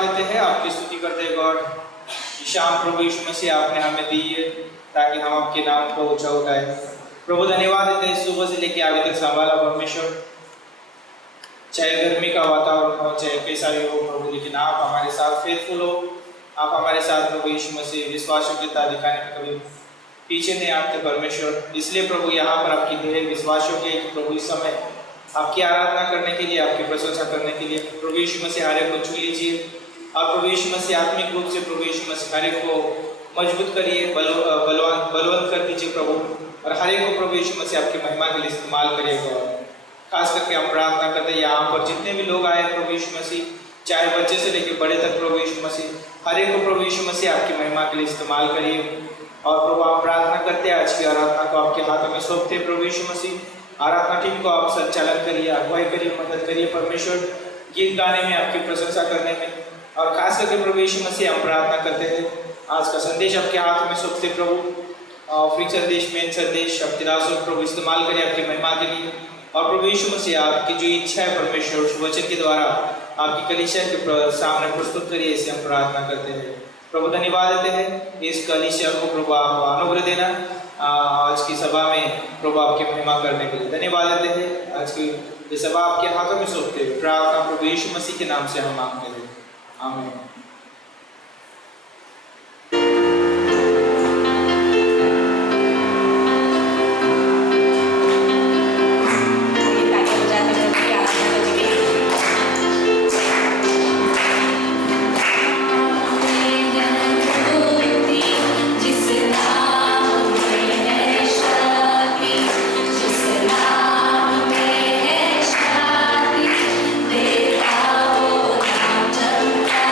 देते हैं, आपकी स्तुति करते हैं गॉड। शाम प्रभु यीशु मसीह आपने हमें दी है ताकि हम आपके नाम को ऊंचा उठाए। प्रभु धन्यवाद देते हैं सुबह से लेके अभी तक संभाला परमेश्वर। चाहे गर्मी का वातावरण हो, चाहे कैसा भी हो प्रभु, लेकिन आप हमारे साथ फेथफुल हो। आप हमारे साथ प्रभु यीशु मसीह विश्वासयोग्यता दिखाने में कभी पीछे नहीं हटते परमेश्वर। इसलिए प्रभु यहाँ पर आपकी ढेर विश्वास योग्य प्रभु इस समय आपकी आराधना करने के लिए, आपकी प्रशंसा करने के लिए प्रभु यीशु मसीह हर एक को छू लीजिए। और प्रभु यीशु मसीह आत्मिक रूप से प्रभु यीशु मसीह हर एक को मजबूत करिए, बलवंत कर दीजिए प्रभु। और हर एक को प्रभु यीशु मसीह आपकी महिमा के लिए इस्तेमाल करिएगा। खास करके हम प्रार्थना करते हैं यहाँ पर जितने भी लोग आए प्रभु यीशु मसीह, चाहे बच्चे से लेकर बड़े तक प्रभु यीशु मसीह, हर एक को प्रभु यीशु मसीह आपकी महिमा के लिए इस्तेमाल करिए। और प्रभु आप प्रार्थना करते हैं, आज की आराधना को आपके हाथों में सौंपते हैं प्रभु यीशु मसीह। आराधना टीम को आप संचालन करिए, अगुवाई करिए, मदद करिए परमेश्वर, गीत गाने में, आपकी प्रशंसा करने में। और खास करके प्रभु यीशु मसीह हम प्रार्थना करते हैं, आज का संदेश आपके हाथों में सौंपते प्रभु। फ्री संदेश, मेन संदेश आपके दासों प्रभु इस्तेमाल करिए आपकी महिमा के लिए। और प्रभु यीशु मसीह आपकी जो इच्छा है परमेश्वर, उस वचन के द्वारा आपकी कलीसिया के सामने प्रस्तुत करिए, इसे हम प्रार्थना करते हैं। प्रभु धन्यवाद देते हैं इस कलीसिया को प्रभु आप अनुग्रह देना आज की सभा में प्रभु आपकी महिमा करने के लिए धन्यवाद देते हैं। आज की ये सभा आपके हाथों में सौंपते हुए प्रार्थना प्रभु यीशु मसीह के नाम से हम मांगते हैं, आमीन। देता वो नाम चमका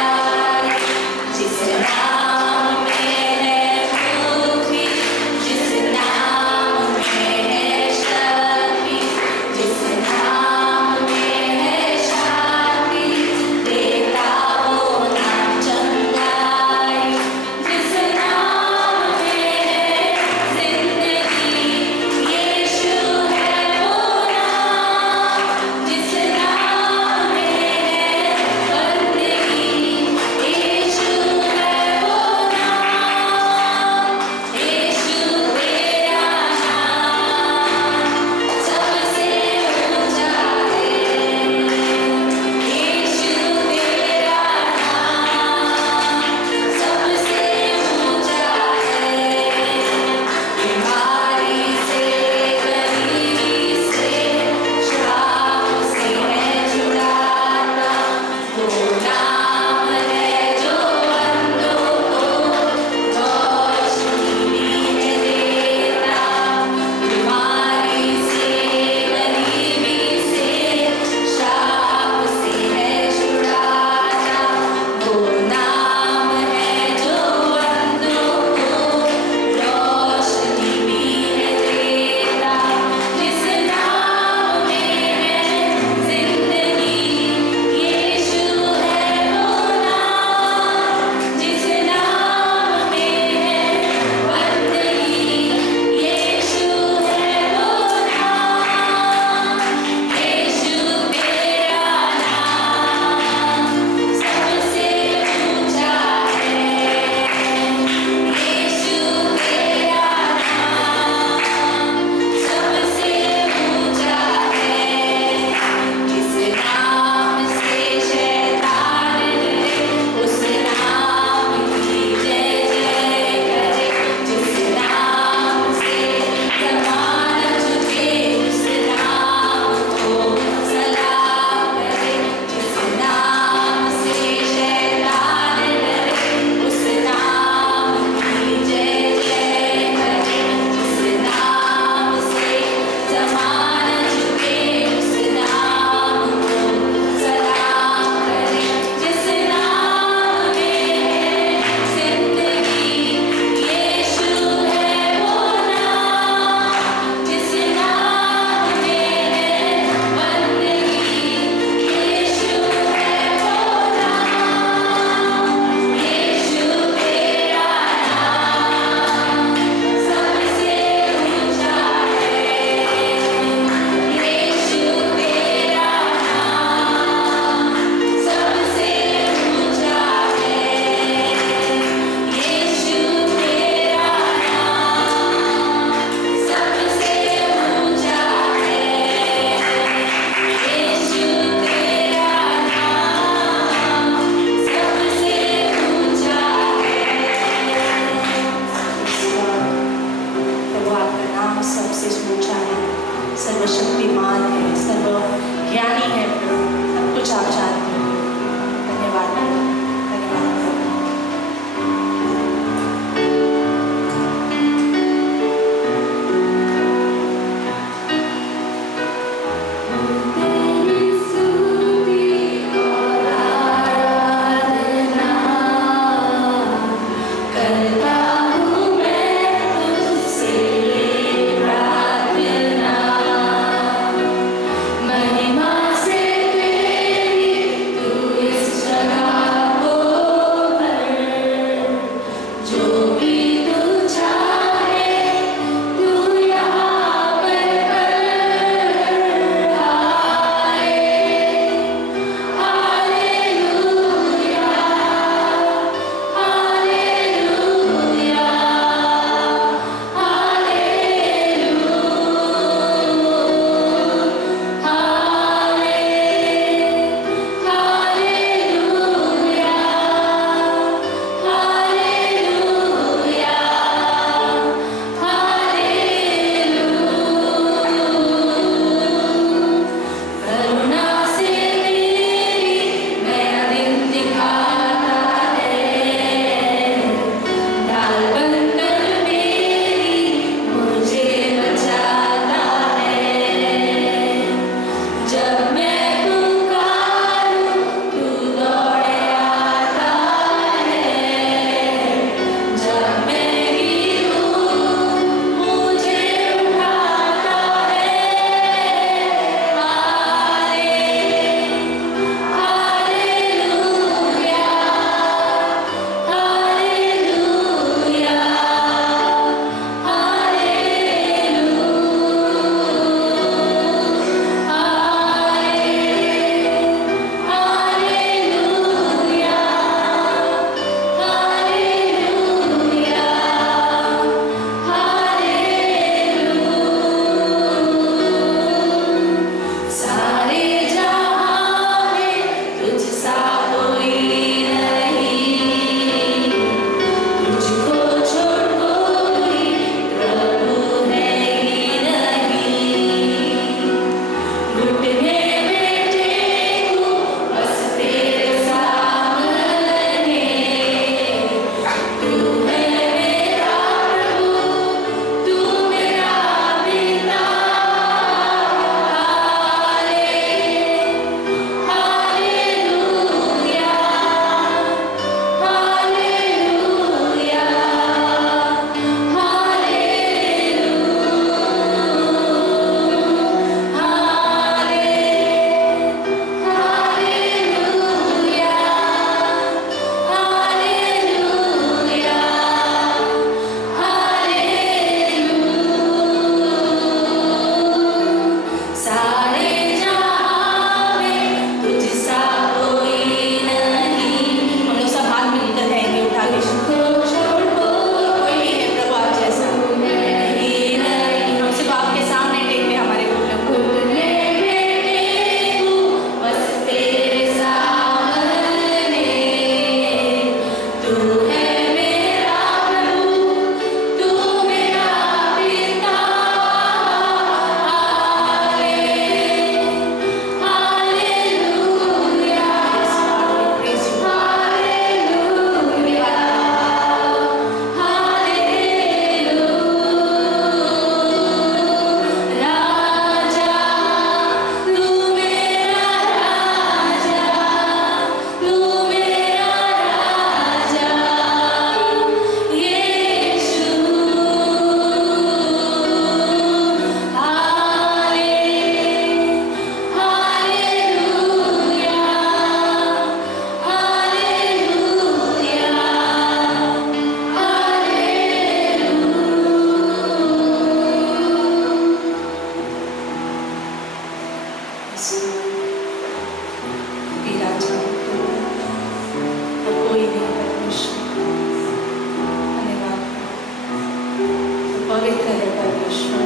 पवित्र है परमेश्वर,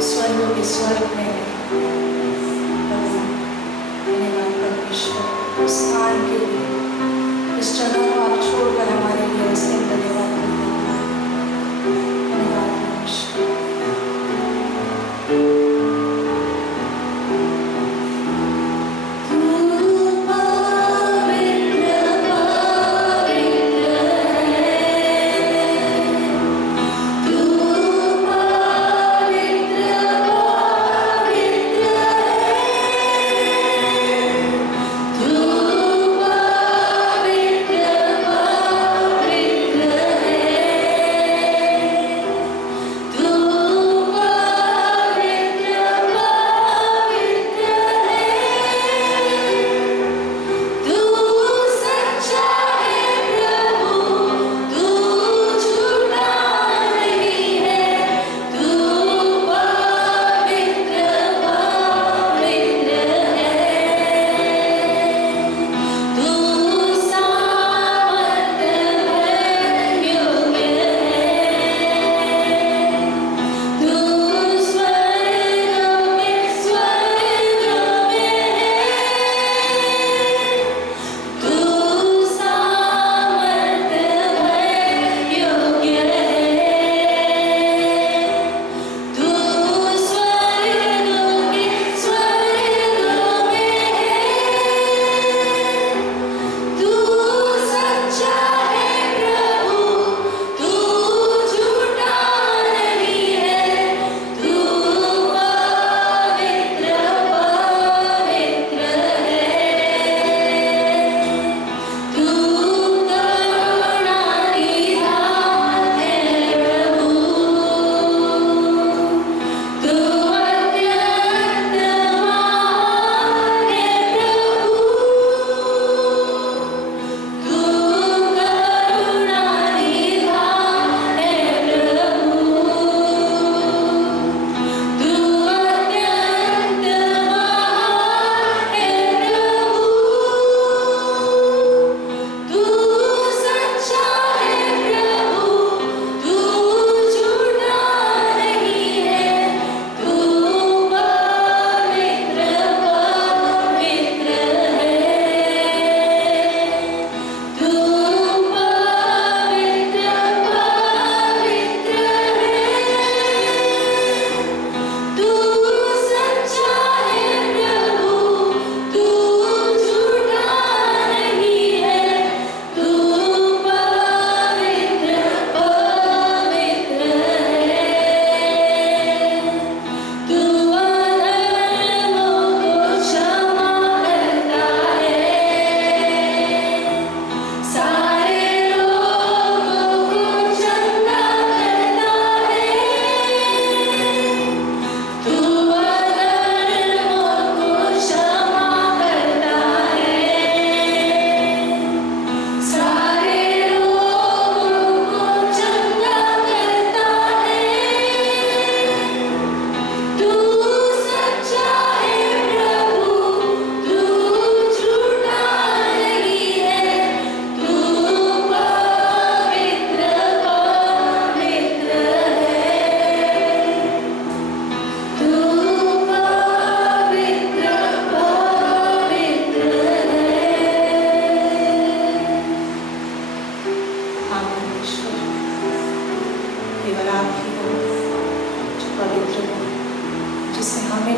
स्वर्ग के स्वर्ग में है प्रभु। धन्यवाद परमेश्वर उस स्थान के लिए, इस जगह को आप छोड़कर हमारे लिए उसके धन्यवाद करते हैं। धन्यवाद परमेश्वर।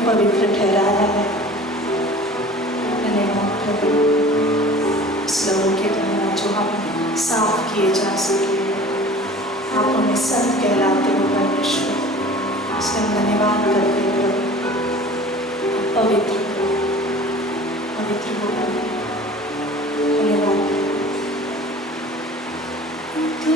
पवित्र ठहराया है। धन्यवाद प्रभु उस लोगों के द्वारा जो हम साफ किए जा सके। आप हमें संत कहलाते हो परमेश्वर, उसका धन्यवाद करते हो प्रभु। पवित्र पवित्र हो धन्यवाद। तू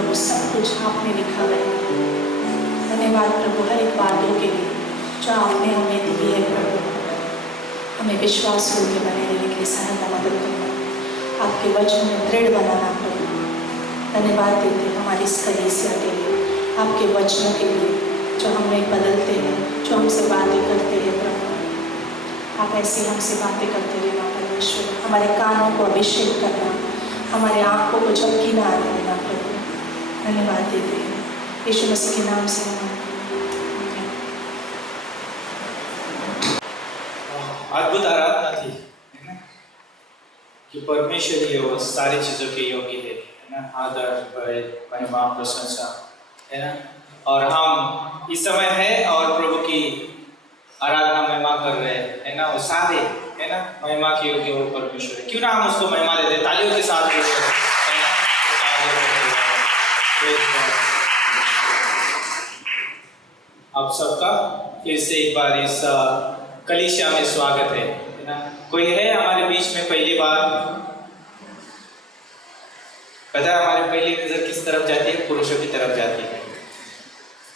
प्रभु सब कुछ आपने लिखा है। धन्यवाद प्रभु हर एक बातों के लिए जो आपने हमें दी है प्रभु। हमें विश्वास योग्य बने रहने के लिए सहायता मदद करना, आपके वचन में दृढ़ बनाना प्रभु। धन्यवाद देते हैं हमारी इस कलीसिया के लिए, आपके वचनों के लिए जो हमें बदलते हैं, जो हमसे बातें करते हैं प्रभु। आप ऐसे हमसे बातें करते रहना परमेश्वर। हमारे कानों को अभिषेक करना, हमारे आँखों को झपकी ना आने देना प्रभु। धन्यवाद देते हैं यीशु मसीह के नाम से। अद्भुत आराधना थी, है ना, कि परमेश्वर ही वो सारी चीजों के योग्य है ना, आदर भय महिमा प्रशंसा, है ना। और हम इस समय है और प्रभु की आराधना महिमा कर रहे हैं, है ना। वो सारे, है ना, महिमा के योग्य वो परमेश्वर है। क्यों ना हम उसको महिमा देते हैं तालियों के साथ, है ना। आप सबका फिर से एक बार इस कलीसिया में स्वागत है ना। कोई है हमारे बीच में पहली बार? पता है हमारी पहली नजर किस तरफ जाती है? पुरुषों की तरफ जाती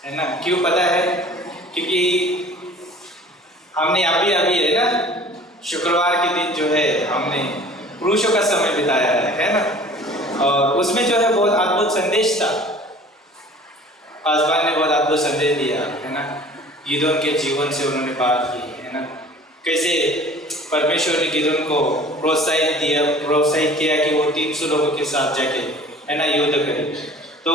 है ना। क्यों पता है? क्योंकि हमने अभी है ना, शुक्रवार के दिन जो है हमने पुरुषों का समय बिताया है ना। और उसमें जो है बहुत अद्भुत संदेश था। पासवान ने बहुत अद्भुत संदेश दिया, है ना। गिदोन के जीवन से उन्होंने बात की, है ना। कैसे परमेश्वर ने गिदोन को प्रोत्साहित किया कि वो 300 लोगों के साथ जाके, है ना, युद्ध करे। तो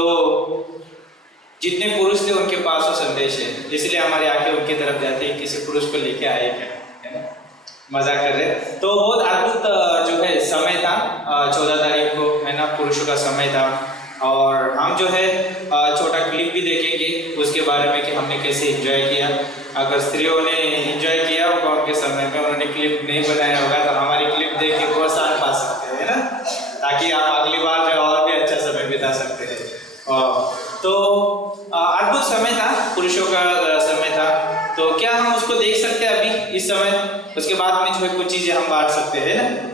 जितने पुरुष थे उनके पास वो संदेश है, इसलिए हमारी आंखें उनकी तरफ जाती है, किसी पुरुष को लेके आए क्या, है ना। मजाक कर रहे। तो बहुत अद्भुत जो है समय था, 14 तारीख को, है ना, पुरुषों का समय था। और हम जो है छोटा क्लिप भी देखेंगे उसके बारे में कि हमने कैसे एंजॉय किया। अगर स्त्रियों ने एंजॉय किया होगा उनके समय में, उन्होंने क्लिप नहीं बनाया होगा, तो हमारी क्लिप देख के प्रोत्साहन पा सकते हैं, है ना, ताकि आप अगली बार जो और भी अच्छा समय बिता सकते हैं। तो अद्भुत समय था, पुरुषों का समय था। तो क्या हम उसको देख सकते हैं अभी इस समय? उसके बाद में जो है कुछ चीजें हम बांट सकते हैं ना।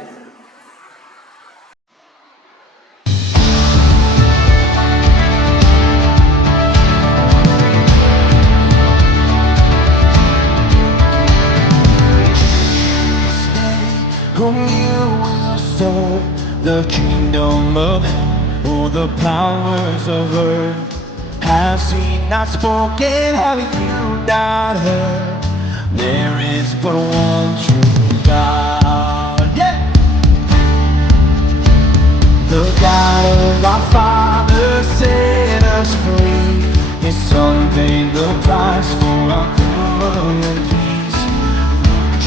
Whom you will serve, the kingdom of heaven, all the powers of earth. Has he not spoken? Have you not heard? There is but one true God. Yeah! The God of our fathers set us free. His Son paid the price for our common peace.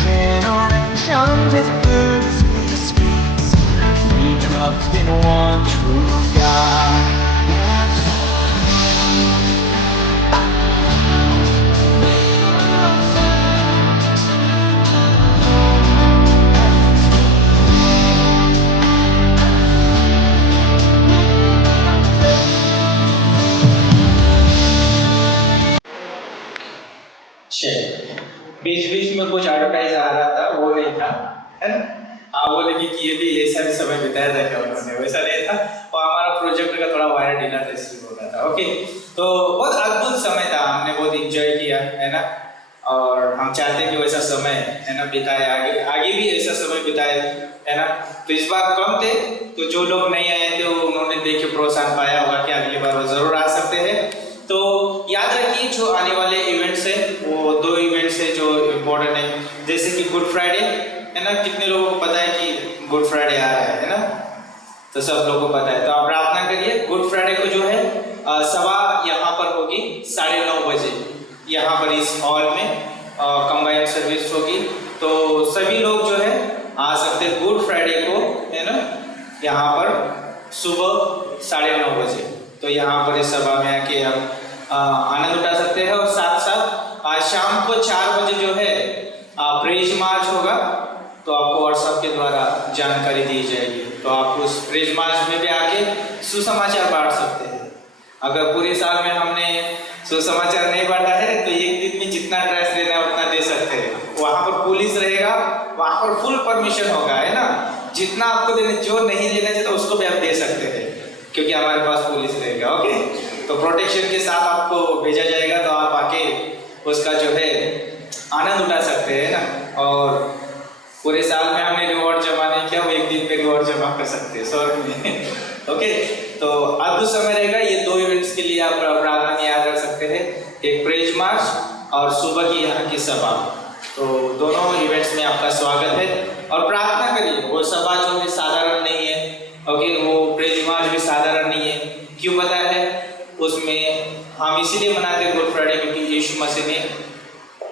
Generations his words he speaks. We trust in one true God. बीच बीच में कुछ advertise आ रहा था, वो नहीं था, है ना। आप बोलेंगे कि ये भी ऐसा भी समय बिताया था क्या उन्होंने? वैसा नहीं था। और हमारा प्रोजेक्ट का थोड़ा वायरल डिनर था इसलिए हो रहा था। ओके, तो बहुत अद्भुत समय था, हमने बहुत एंजॉय किया, है ना। और हम चाहते हैं कि वैसा समय, है ना, बिताए, आगे भी ऐसा समय बिताए, है ना। तो इस बार कम थे, तो जो लोग नहीं आए थे उन्होंने देख के प्रोत्साहन पाया होगा कि अगली बार वो जरूर आ सकते हैं। तो याद रखिए जो आने वाले इवेंट्स है वो 2 इवेंट्स है जो इम्पोर्टेंट है, जैसे कि गुड फ्राइडे, है ना। कितने लोगों को पता है कि गुड फ्राइडे आ रहा है ना। तो सब लोगों को पता है, तो आप प्रार्थना करिए। गुड फ्राइडे को जो है सभा यहाँ पर होगी 9:30 बजे, यहाँ पर इस हॉल में कंबाइंड सर्विस होगी। तो सभी लोग जो है आ सकते हैं गुड फ्राइडे को, है ना, यहाँ पर सुबह 9:30 बजे। तो यहाँ पर इस सभा में आके आप आनंद उठा सकते हैं। और साथ साथ आज शाम को 4 बजे जो है प्रेज मार्च होगा, तो आपको व्हाट्सएप के द्वारा जानकारी दी जाएगी। तो आप उस प्रेज मार्च में भी आके सुसमाचार बांट सकते हैं। अगर पूरे साल में हमने सुसमाचार नहीं बांटा है तो एक दिन में जितना ड्रेस लेना है उतना दे सकते हैं। वहाँ पर पुलिस रहेगा, वहाँ पर फुल परमिशन होगा, है ना। जितना आपको देने, जो नहीं लेना चाहिए तो उसको भी आप दे सकते हैं। क्योंकि हमारे पास पुलिस रहेगा। ओके, तो प्रोटेक्शन के साथ आपको भेजा जाएगा, तो आप आके उसका जो है आनंद उठा सकते हैं ना। और पूरे साल में हमने रिवॉर्ड जमा नहीं किया, वो एक दिन पे रिवॉर्ड जमा कर सकते हैं 100 में। ओके, तो अद्भुत समय रहेगा। ये 2 इवेंट्स के लिए आप प्रार्थना में याद रख सकते हैं, एक प्रेज मार्च और सुबह की यहाँ की सभा। तो दोनों इवेंट्स में आपका स्वागत है और प्रार्थना करिए। वो सभा जो है साधारण नहीं है, ओके, वो प्रेज मार्च भी साधारण नहीं है। क्यों पता है? उसमें हम इसीलिए मनाते हैं गुड फ्राइडे क्योंकि यीशु मसीह ने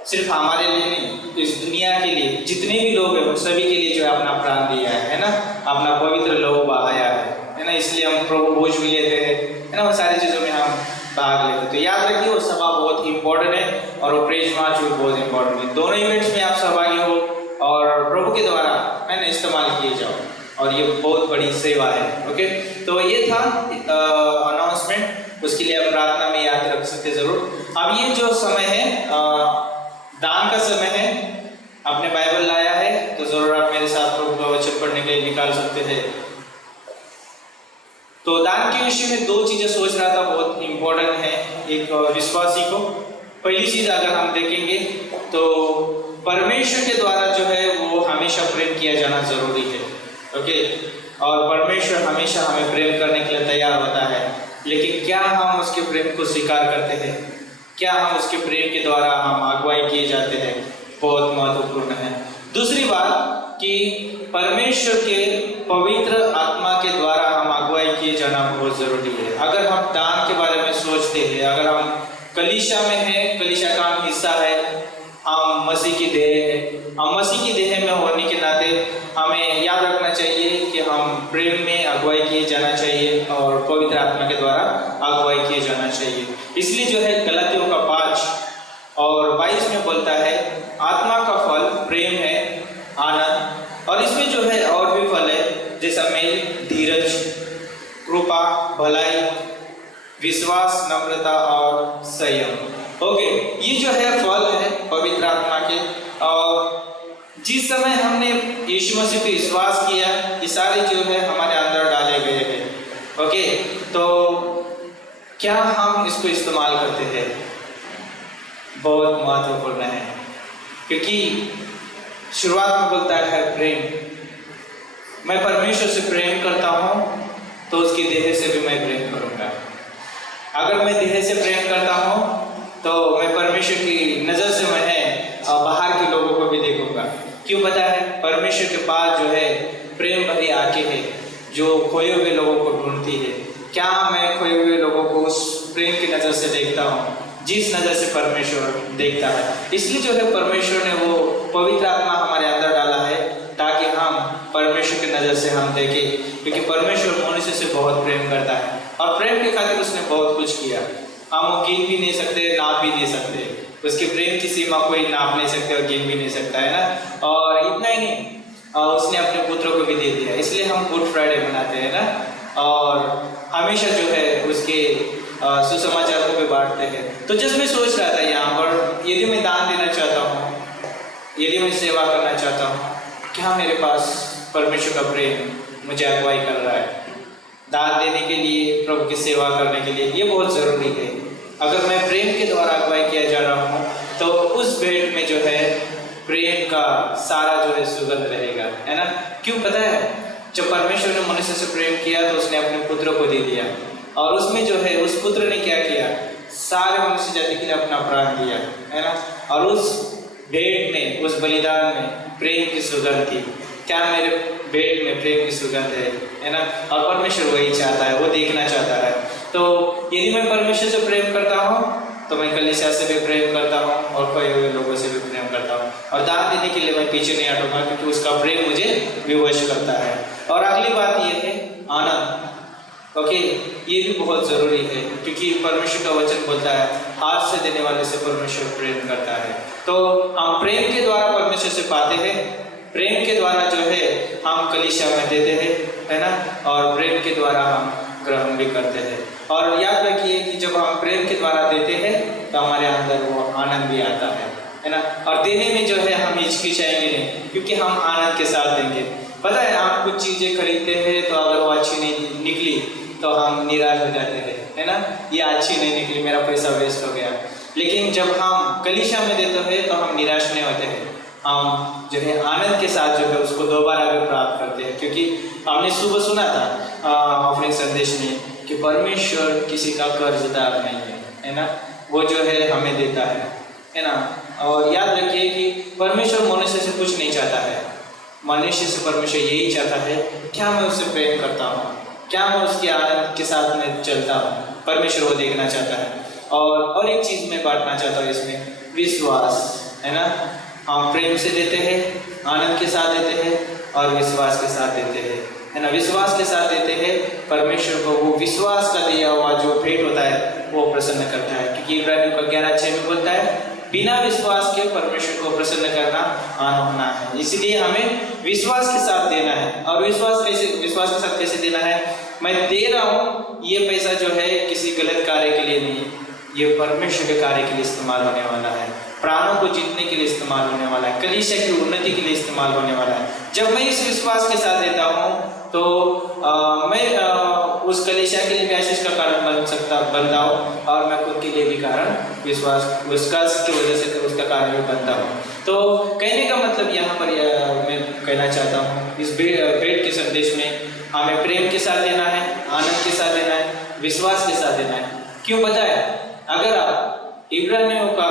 सिर्फ हमारे लिए नहीं, इस दुनिया के लिए जितने भी लोग हैं उन सभी के लिए जो है अपना प्राण दिया है ना, अपना पवित्र लहू बहाया है ना। इसलिए हम प्रभु भोज भी लेते हैं, है ना, वो सारी चीज़ों में हम भाग लेते हैं। तो याद रखिए वो सभा बहुत ही इंपॉर्टेंट है और वो प्रेज मार्च भी बहुत इंपॉर्टेंट है। दोनों इवेंट्स में आप सहभागी हो और प्रभु के द्वारा है ना इस्तेमाल किए जाओ, और ये बहुत बड़ी सेवा है। ओके, तो ये था अनाउंसमेंट, उसके लिए आप प्रार्थना में याद रख सकते जरूर। अब ये जो समय है दान का समय है। आपने बाइबल लाया है तो जरूर आप मेरे साथ प्रभु का वचन पढ़ने के लिए निकाल सकते हैं। तो दान के विषय में 2 चीजें सोच रहा था, बहुत इंपॉर्टेंट है एक विश्वासी को। पहली चीज अगर हम देखेंगे तो परमेश्वर के द्वारा जो है वो हमेशा प्रेम किया जाना जरूरी है। ओके, और परमेश्वर हमेशा हमें प्रेम करने के लिए तैयार होता है, लेकिन क्या हम उसके प्रेम को स्वीकार करते हैं? क्या हम उसके प्रेम के द्वारा हम अगुवाई किए जाते हैं? बहुत महत्वपूर्ण है। दूसरी बात कि परमेश्वर के पवित्र आत्मा के द्वारा हम अगुवाई किए जाना बहुत जरूरी है। अगर हम दान के बारे में सोचते हैं, अगर हम कलीसिया में हैं, कलीसिया का हम हिस्सा है, हम मसीह की देह है, हम मसीह की देह में होने के नाते हमें याद रखना चाहिए कि हम प्रेम में अगुवाई किए जाना चाहिए और पवित्र आत्मा के द्वारा अगुवाई किए जाना चाहिए। इसलिए जो है गलातियों का 5 और 22 में बोलता है आत्मा का फल प्रेम है, आनंद, और इसमें जो है और भी फल है जैसा मेल, धीरज, कृपा, भलाई, विश्वास, नम्रता और संयम। ओके, ये जो है फल है पवित्र आत्मा के। और जिस समय हमने यीशु मसीह पे विश्वास किया, ये सारे जो है हमारे अंदर डाले गए हैं। ओके, तो क्या हम इसको इस्तेमाल करते हैं? बहुत महत्वपूर्ण है, क्योंकि शुरुआत में बोलता है प्रेम। मैं परमेश्वर से प्रेम करता हूँ तो उसकी देह से भी मैं प्रेम करूँगा। अगर मैं देह से प्रेम करता हूँ तो मैं परमेश्वर की नज़र से मैं बाहर के लोगों को भी देखूंगा। क्यों पता है? परमेश्वर के पास जो है प्रेम भरी आंखें है जो खोए हुए लोगों को ढूंढती है। क्या मैं खोए हुए लोगों को उस प्रेम की नज़र से देखता हूँ जिस नज़र से परमेश्वर देखता है? इसलिए जो है परमेश्वर ने वो पवित्र आत्मा हमारे अंदर डाला है ताकि हम परमेश्वर की नज़र से हम देखें, क्योंकि परमेश्वर मनुष्य से बहुत प्रेम करता है और प्रेम के खातिर उसने बहुत कुछ किया। हम वो गिन भी नहीं सकते, नाप भी नहीं सकते, उसके प्रेम की सीमा कोई नाप नहीं सकते और गिन भी नहीं सकता है ना। और इतना ही नहीं, उसने अपने पुत्रों को भी दे दिया, इसलिए हम गुड फ्राइडे मनाते हैं ना, और हमेशा जो है उसके सुसमाचार को भी बांटते हैं। तो जब मैं सोच रहा था यहाँ पर, यदि मैं दान देना चाहता हूँ, यदि मैं सेवा करना चाहता हूँ, क्या मेरे पास परमेश्वर का प्रेम मुझे अगुवाई कर रहा है दान देने के लिए, प्रभु की सेवा करने के लिए? ये बहुत ज़रूरी है। अगर मैं प्रेम के द्वारा अगुवाई किया जा रहा हूँ तो उस भेंट में जो है प्रेम का सारा जो है सुगंध रहेगा, है ना। क्यों पता है? जब परमेश्वर ने मनुष्य से प्रेम किया तो उसने अपने पुत्र को दे दिया, और उसमें जो है उस पुत्र ने क्या किया? सारे मनुष्य जाति के लिए अपना प्राण दिया, है ना। और उस भेंट में, उस बलिदान में प्रेम की सुगंध थी। क्या मेरे भेंट में प्रेम की सुगंध है ना? और परमेश्वर वही चाहता है, वो देखना चाहता है। तो यदि मैं परमेश्वर से प्रेम करता हूँ तो मैं कलीसिया से भी प्रेम करता हूँ और खोए हुए लोगों से भी प्रेम करता हूँ, और दान देने के लिए मैं पीछे नहीं हटूंगा, क्योंकि उसका प्रेम मुझे विवश करता है। और अगली बात ये है आनंद। ओके, ये भी बहुत ज़रूरी है, क्योंकि परमेश्वर का वचन बोलता है हाथ से देने वाले से परमेश्वर प्रेम करता है। तो हम प्रेम के द्वारा परमेश्वर से पाते हैं, प्रेम के द्वारा जो है हम कलीसिया में देते हैं, है ना, और प्रेम के द्वारा हम ग्रहण भी करते हैं। और याद रखिए कि जब हम प्रेम के द्वारा देते हैं तो हमारे अंदर वो आनंद भी आता है ना। और देने में जो है हम हिचकिचाएंगे नहीं, क्योंकि हम आनंद के साथ देंगे। पता है, आप कुछ चीज़ें खरीदते हैं तो अगर वो अच्छी नहीं निकली तो तो हम निराश हो जाते थे, है ना, ये अच्छी नहीं निकली, मेरा पैसा वेस्ट हो गया। लेकिन जब हम कलीसिया में देते हैं तो हम निराश नहीं होते हैं, हम जो है आनंद के साथ जो है उसको दोबारा भी प्राप्त करते हैं। क्योंकि हमने सुबह सुना था अपने संदेश में कि परमेश्वर किसी का कर्जदार नहीं है ना, वो जो है हमें देता है ना। और याद रखिए कि परमेश्वर मनुष्य से कुछ नहीं चाहता है, मनुष्य से परमेश्वर यही चाहता है क्या मैं उससे प्रेम करता हूँ, क्या मैं उसके आनंद के साथ में चलता हूँ, परमेश्वर वो देखना चाहता है। और एक चीज़ मैं बांटना चाहता हूँ इसमें, विश्वास, है ना। हम प्रेम से देते हैं, आनंद के साथ देते हैं और विश्वास के साथ देते हैं, है ना। विश्वास के साथ देते हैं, परमेश्वर को वो विश्वास का दिया हुआ जो भेंट होता है वो प्रसन्न करता है। क्योंकि इब्रानियों का 11:6 में बोलता है बिना विश्वास के परमेश्वर को प्रसन्न करना आना है। इसलिए हमें विश्वास के साथ देना है। और विश्वास के साथ कैसे देना है, मैं दे रहा हूँ ये पैसा जो है किसी गलत कार्य के लिए नहीं, ये परमेश्वर के कार्य के लिए इस्तेमाल होने वाला है, प्राणों को जीतने के लिए इस्तेमाल होने वाला है, कलीसिया की उन्नति के लिए इस्तेमाल होने वाला है। जब मैं इस विश्वास के साथ देता हूँ तो मैं उस कलीसिया के लिए भी आशीष का कारण बनता हूँ और मैं खुद के लिए भी कारण विश्वास की वजह से उसका कारण भी बनता हूँ। तो कहने का मतलब यहाँ पर मैं कहना चाहता हूँ, इस भेंट के संदेश में हमें प्रेम के साथ देना है, आनंद के साथ देना है, विश्वास के साथ देना है। क्यों पता है, अगर आप इब्रानियों का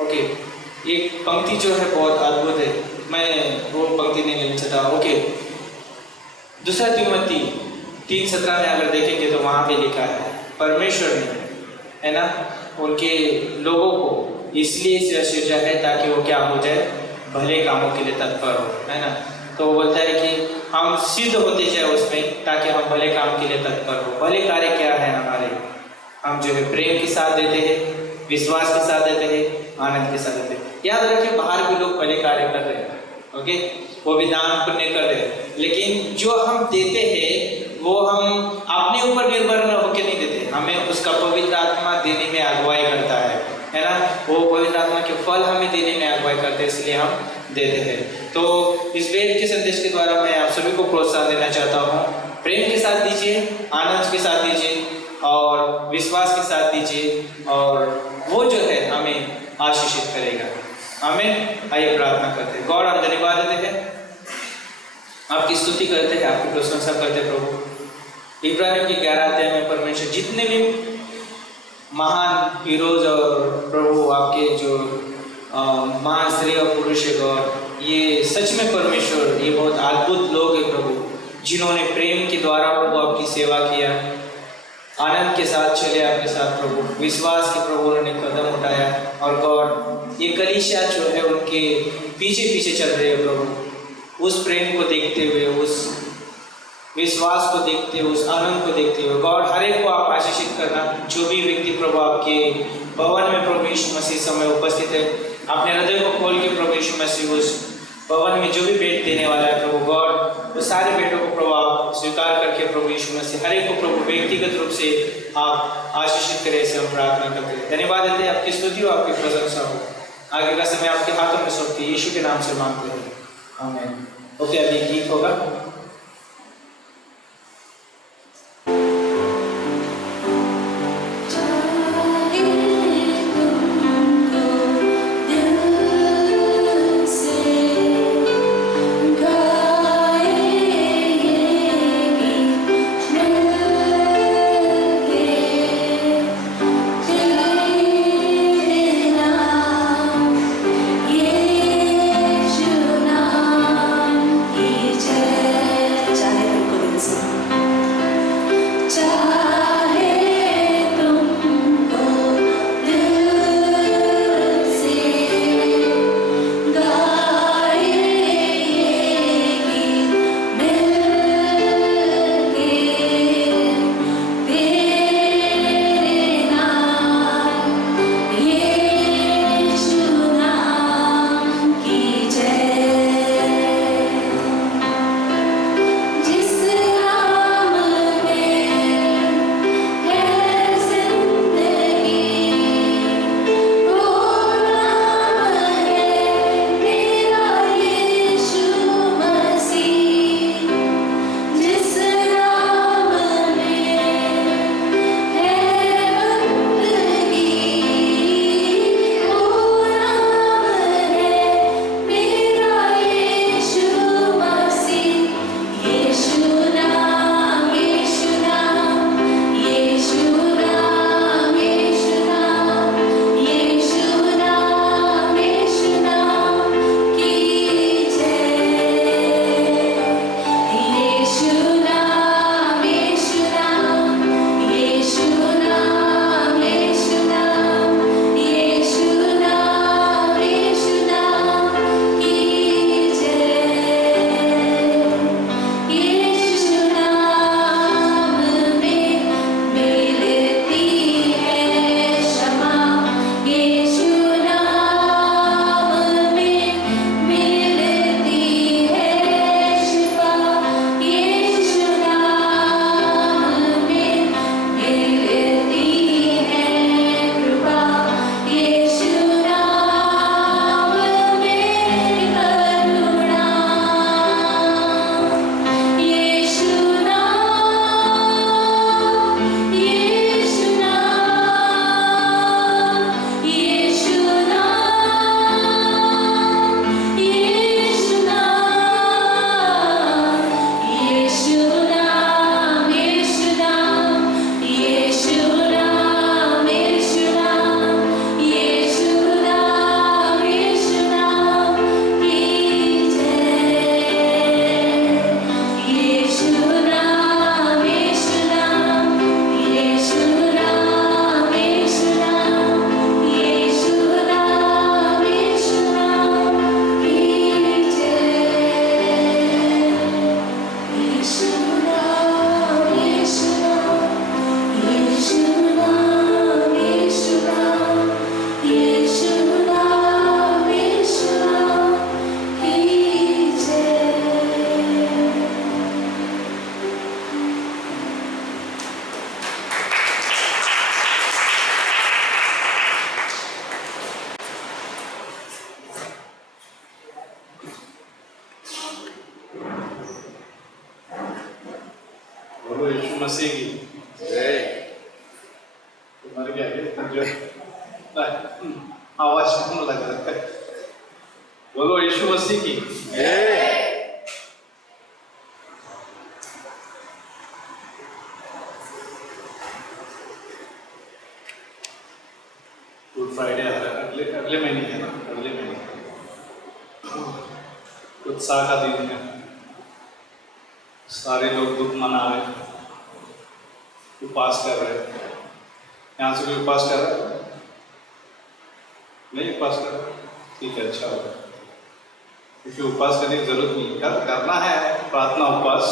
ओके, एक पंक्ति जो है बहुत अद्भुत है, मैं वो पंक्ति नहीं लेना चाहता। ओके, 2 तिमोथी 3:17 में अगर देखेंगे तो वहाँ पे लिखा है परमेश्वर ने, है ना, उनके लोगों को इसलिए सृजा है ताकि वो क्या हो जाए, भले कामों के लिए तत्पर हो, है ना। तो वो बोलता है कि हम सिद्ध होते जाए उसमें ताकि हम भले काम के लिए तत्पर हो। भले कार्य क्या है हमारे, हम जो है प्रेम के साथ देते हैं, विश्वास के साथ देते हैं, आनंद के साथ देते हैं। याद रखिए बाहर भी लोग भले कार्य कर रहे हैं, ओके, वो भी दान पुण्य कर रहे हैं, लेकिन जो हम देते हैं वो हम अपने ऊपर निर्भर न होकर नहीं देते, हमें उसका पवित्र आत्मा देने में अगुवाई करता है ना। वो पवित्र आत्मा के फल हमें देने में अगुवाई करते हैं, इसलिए हम देते हैं। तो इस भेंट के संदेश के द्वारा मैं आप सभी को प्रोत्साहन देना चाहता हूँ, प्रेम के साथ दीजिए, आनंद के साथ दीजिए और विश्वास के साथ दीजिए, और वो जो है हमें आशीषित करेगा। आमीन। आइए प्रार्थना करते हैं। गॉड, हम धन्यवाद देते हैं, आपकी स्तुति करते हैं, आपकी प्रशंसा करते हैं प्रभु। इब्रानियों की 11 अध्याय में परमेश्वर जितने भी महान हीरोज और प्रभु आपके जो महान स्त्री और पुरुष है गॉड, ये सच में परमेश्वर, ये बहुत अद्भुत लोग हैं प्रभु, जिन्होंने प्रेम के द्वारा प्रभु आपकी सेवा किया, आनंद के साथ चले आपके साथ प्रभु, विश्वास के प्रभु उन्होंने कदम उठाया। और गॉड, ये कलीसिया जो है उनके पीछे पीछे चल रहे हैं प्रभु, उस प्रेम को देखते हुए, उस विश्वास को देखते हुए, उस आनंद को देखते हुए गॉड, हर एक को आप आशीषित करना। जो भी व्यक्ति प्रभु आपके भवन में प्रभु यीशु मसीह समय उपस्थित है, अपने हृदय को खोल के प्रभु यीशु मसीह उस भवन में जो भी भेंट देने वाला है प्रभु गॉड, वो सारे भेंटों को प्रभु आप स्वीकार करके प्रभु यीशु मसीह हर एक को प्रभु व्यक्तिगत रूप से आप आशीषित करें, ऐसे हम प्रार्थना करते हैं। धन्यवाद देते हैं, आपकी स्तुति और आपकी प्रशंसा हो। आगे का समय आपके हाथों में सौंपते यीशु के नाम से मांगते हैं, आमीन। ओके, अभी गीत होगा। मसीह की मर गया आवाज कम लग रहा है। बोलो यीशु मसीह की। गुड फ्राइडे आ रहा है, अगले महीने है ना, अगले महीने उत्साह का दिन है। सारे लोग दुख मना रहे, उपवास कर रहे। यहाँ से कोई उपवास कर रहा है? नहीं उपवास कर रहा? ठीक है, अच्छा होगा, क्योंकि उपवास करने की जरूरत नहीं है, करना है प्रार्थना उपवास,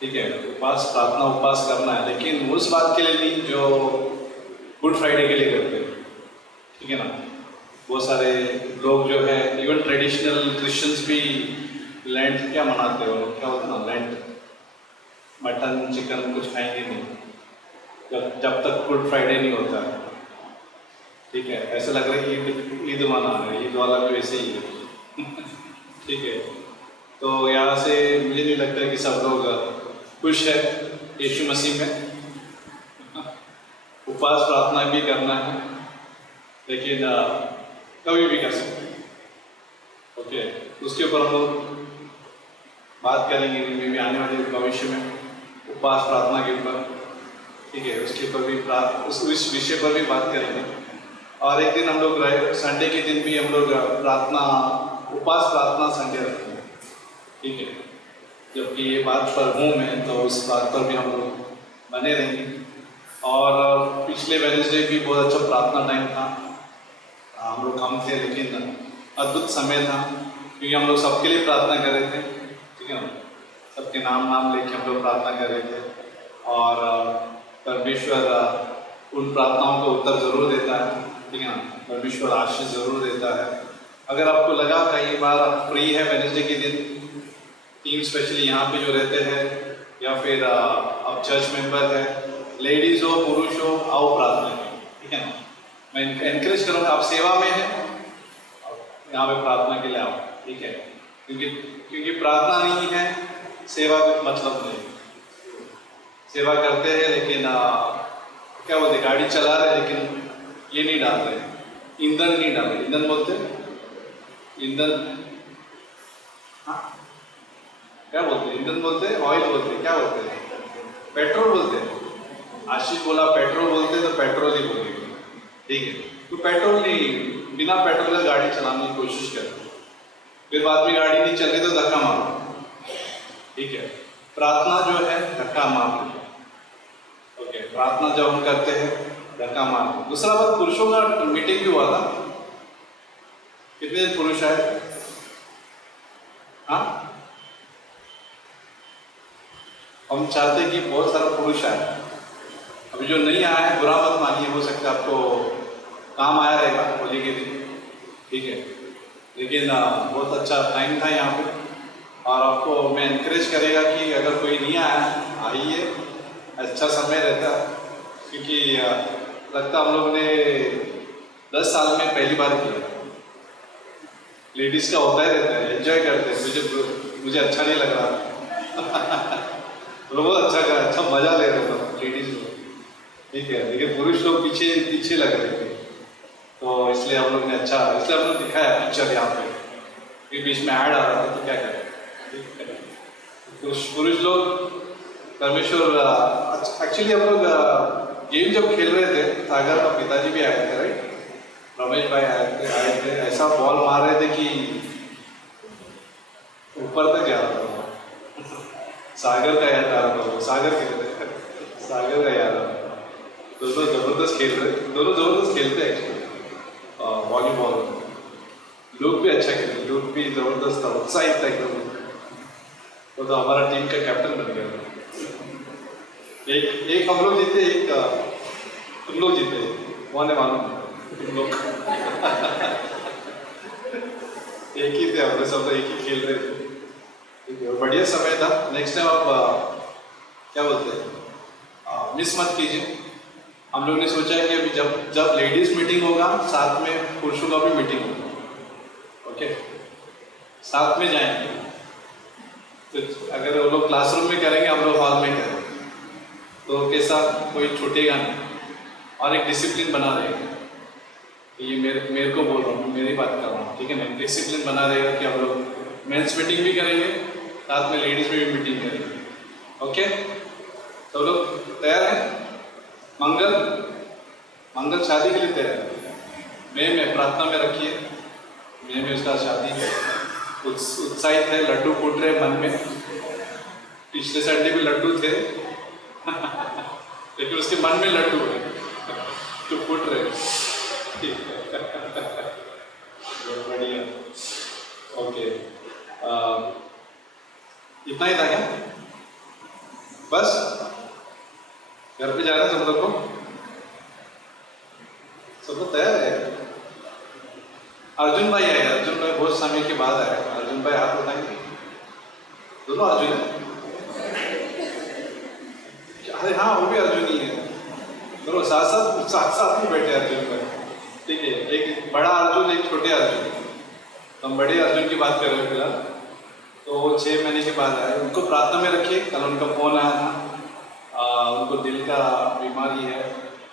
ठीक है, उपवास प्रार्थना उपवास करना है, लेकिन उस बात के लिए नहीं जो गुड फ्राइडे के लिए करते हैं, ठीक है ना। बहुत सारे लोग जो है, इवन ट्रेडिशनल क्रिश्चियंस भी लैंड क्या मनाते हो, क्या होता है ना, लैंड मटन चिकन कुछ खाएंगे नहीं जब तक गुड फ्राइडे नहीं होता है, ठीक है। ऐसा लग रहा है कि ईद मना है, ईद वाला भी वैसे ही है ठीक है। तो यहाँ से मुझे नहीं लगता है कि सब लोग खुश है यीशु मसीह में। उपवास प्रार्थना भी करना है, लेकिन कभी भी कर सकते हैं, ओके। उसके ऊपर हम लोग बात करेंगे आने वाले भविष्य में, उपवास प्रार्थना के ऊपर, ठीक है, उसके ऊपर भी उस विषय पर भी बात करेंगे। और एक दिन हम लोग संडे के दिन भी हम लोग प्रार्थना उपवास प्रार्थना संडे रखते हैं, ठीक है। जबकि ये बात पर हूँ मैं, तो उस बात पर भी हम लोग बने रहेंगे। और पिछले वेडनेसडे भी बहुत अच्छा प्रार्थना टाइम था, हम लोग कम थे लेकिन अद्भुत समय था, क्योंकि हम लोग सबके लिए प्रार्थना कर रहे थे, ठीक है ना। सबके नाम लेके हम लोग प्रार्थना कर रहे थे, और परमेश्वर उन प्रार्थनाओं को उत्तर जरूर देता है, ठीक है ना। परमेश्वर आशीष जरूर देता है। अगर आपको लगा कई बार आप फ्री है वेडनेसडे के दिन, टीम स्पेशली यहाँ पे जो रहते हैं, या फिर आप चर्च मेंबर है, लेडीज हो पुरुष हो, आओ प्रार्थना करें, ठीक है ना। मैं एनकरेज करूँगा, आप सेवा में हैं, यहाँ पे प्रार्थना के लिए आओ, ठीक है। क्योंकि प्रार्थना नहीं है, सेवा का मतलब नहीं। सेवा करते हैं लेकिन क्या बोलते, गाड़ी चला रहे लेकिन ये नहीं डाल रहे, ईंधन नहीं डाल रहे। ईंधन बोलते, ईंधन, हाँ क्या बोलते, ईंधन बोलते, ऑयल बोलते, क्या बोलते हैं, पेट्रोल बोलते हैं। आशीष बोला पेट्रोल बोलते, तो पेट्रोल ही बोलेंगे, ठीक है। तो पेट्रोल नहीं, बिना पेट्रोल का गाड़ी चलाने की कोशिश करें, फिर बाद में गाड़ी नहीं चल रही तो धक्का मारो, ठीक है। प्रार्थना जो है धक्का मार, ओके। प्रार्थना जब हम करते हैं धक्का मार। दूसरा बात, पुरुषों का मीटिंग भी हुआ था, कितने पुरुष आए? हाँ, हम चाहते हैं कि बहुत सारा पुरुष आए। अभी जो नहीं आया है बुरा मत मानिए, हो सकता है आपको काम आया रहेगा होली के दिन, ठीक है। लेकिन बहुत अच्छा टाइम था यहाँ पे, और आपको मैं इनकरेज करेगा कि अगर कोई नहीं आया आइए, अच्छा समय रहता, क्योंकि लगता हम लोग ने 10 साल में पहली बार किया। लेडीज का होता ही रहता है, एंजॉय करते हैं, मुझे अच्छा नहीं लग रहा लोग बहुत अच्छा मजा ले रहे थे लेडीज लोग, ठीक है। लेकिन पुरुष लोग पीछे लग रहे थे, तो इसलिए हम लोग ने इसलिए हम लोग दिखाया पिक्चर यहाँ पे, बीच में ऐड आ रहा था, तो क्या करें, पुरुष लोग परमेश्वर। एक्चुअली हम लोग गेम जब खेल रहे थे, सागर का पिताजी भी आए थे, राइट, रमेश भाई आए थे, ऐसा बॉल मार रहे थे कि ऊपर तक जा रहा था, सागर का याद आ रहा था, सागर का याद आ रहा था। दोनों जबरदस्त खेलते एक्चुअली वॉलीबॉल। लोग भी अच्छा खेलते, लोग भी जबरदस्त था, उत्साहित था एकदम। वो तो हमारा टीम का कैप्टन बन गया। एक हम लोग जीते, एक तुम लोग जीते, कौन है मालूम? तुम लोग एक ही थे, हम लोग सब एक ही खेल रहे थे, बढ़िया समय था। नेक्स्ट टाइम आप क्या बोलते हैं, मिस मत कीजिए। हम लोग ने सोचा है कि अभी जब लेडीज मीटिंग होगा, साथ में पुरुषों का भी मीटिंग होगा, ओके, साथ में जाएंगे। तो अगर वो लोग क्लासरूम में करेंगे, हम लोग हॉल में करेंगे, तो कैसा कोई छूटेगा नहीं और एक डिसिप्लिन बना रहेगा। ये मेरे को बोल रहा हूँ, मेरी बात कर रहा हूँ, ठीक है ना। डिसिप्लिन बना रहेगा कि हम लोग मेंस मीटिंग भी करेंगे, साथ में लेडीज में भी मीटिंग करेंगे। ओके, तो लोग तैयार हैं? मंगल शादी के लिए तैयार है। मई में प्रार्थना में रखिए, मई में उसका शादी है। उत्साहित है, लड्डू फूट रहे मन में। पिछले संडे भी लड्डू थे लेकिन उसके मन में लड्डू है जो फूट रहे। बढ़िया, ओके। इतना ही था क्या? बस घर पे जा रहे हैं सब लोग को? सब लोग तैयार है? अर्जुन भाई आए, अर्जुन भाई बहुत समय के बाद आए। अर्जुन भाई आप बताएंगे? दोनों अर्जुन है? अरे हाँ, वो भी अर्जुन ही है। दोनों साथ साथ में बैठे अर्जुन भाई, ठीक है। एक बड़ा अर्जुन, एक छोटे अर्जुन। हम बड़े अर्जुन की बात कर रहे हैं फिलहाल। तो वो 6 महीने के बाद आए, उनको प्रार्थना में रखिए। कल उनका फोन आया था, उनको दिल का बीमारी है,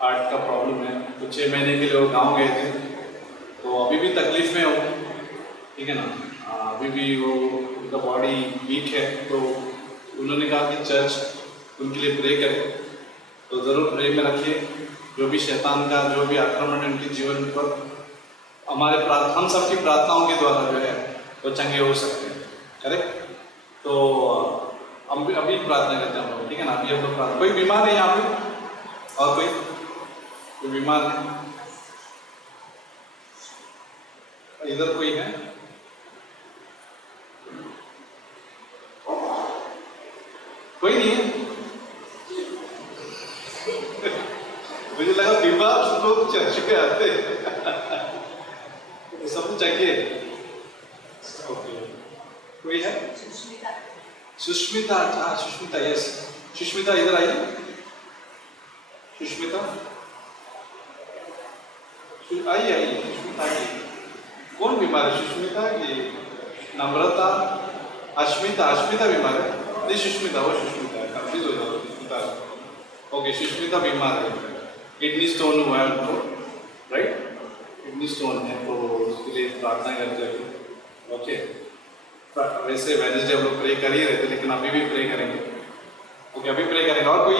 हार्ट का प्रॉब्लम है, तो 6 महीने के लिए वो गाँव गए थे। तो अभी भी तकलीफ में हो, ठीक है ना। अभी भी वो उनका बॉडी वीक है, तो उन्होंने कहा कि चर्च उनके लिए प्रे करे। तो ज़रूर प्रे में रखिए। जो भी शैतान का जो भी आक्रमण है उनके जीवन पर, हमारे हम सबकी प्रार्थनाओं के द्वारा जो है वो चंगे हो सकते हैं। करेक्ट? तो हम अभी प्रार्थना करते हैं हम लोग, ठीक है ना। अभी हम लोग प्रार्थना। कोई बीमार है यहाँ पे? और कोई बीमार है? इधर कोई है? कोई नहीं है? मुझे लगा बीमार लोग चर्च के आते सब चाहिए। ओके, कोई है? सुष्मिता, हाँ सुष्मिता, यस सुष्मिता, इधर आइए। सुष्मिता आइए, सुष्मिता आइए। कौन बीमार है? सुष्मिता की नम्रता? अश्मिता बीमार है? नहीं सुष्मिता, वो सुष्मिता है, कंफ्यूज हो जाता सुष्मिता। ओके, सुष्मिता बीमार है, किडनी स्टोन हुआ है उनको, राइट? किडनी स्टोन है, तो उसके लिए प्रार्थना करते हैं। ओके, वैसे वेडनेसडे हम लोग प्रे कर ही रहे थे, लेकिन अभी भी प्रे करेंगे। ओके, अभी प्रे करेंगे। और कोई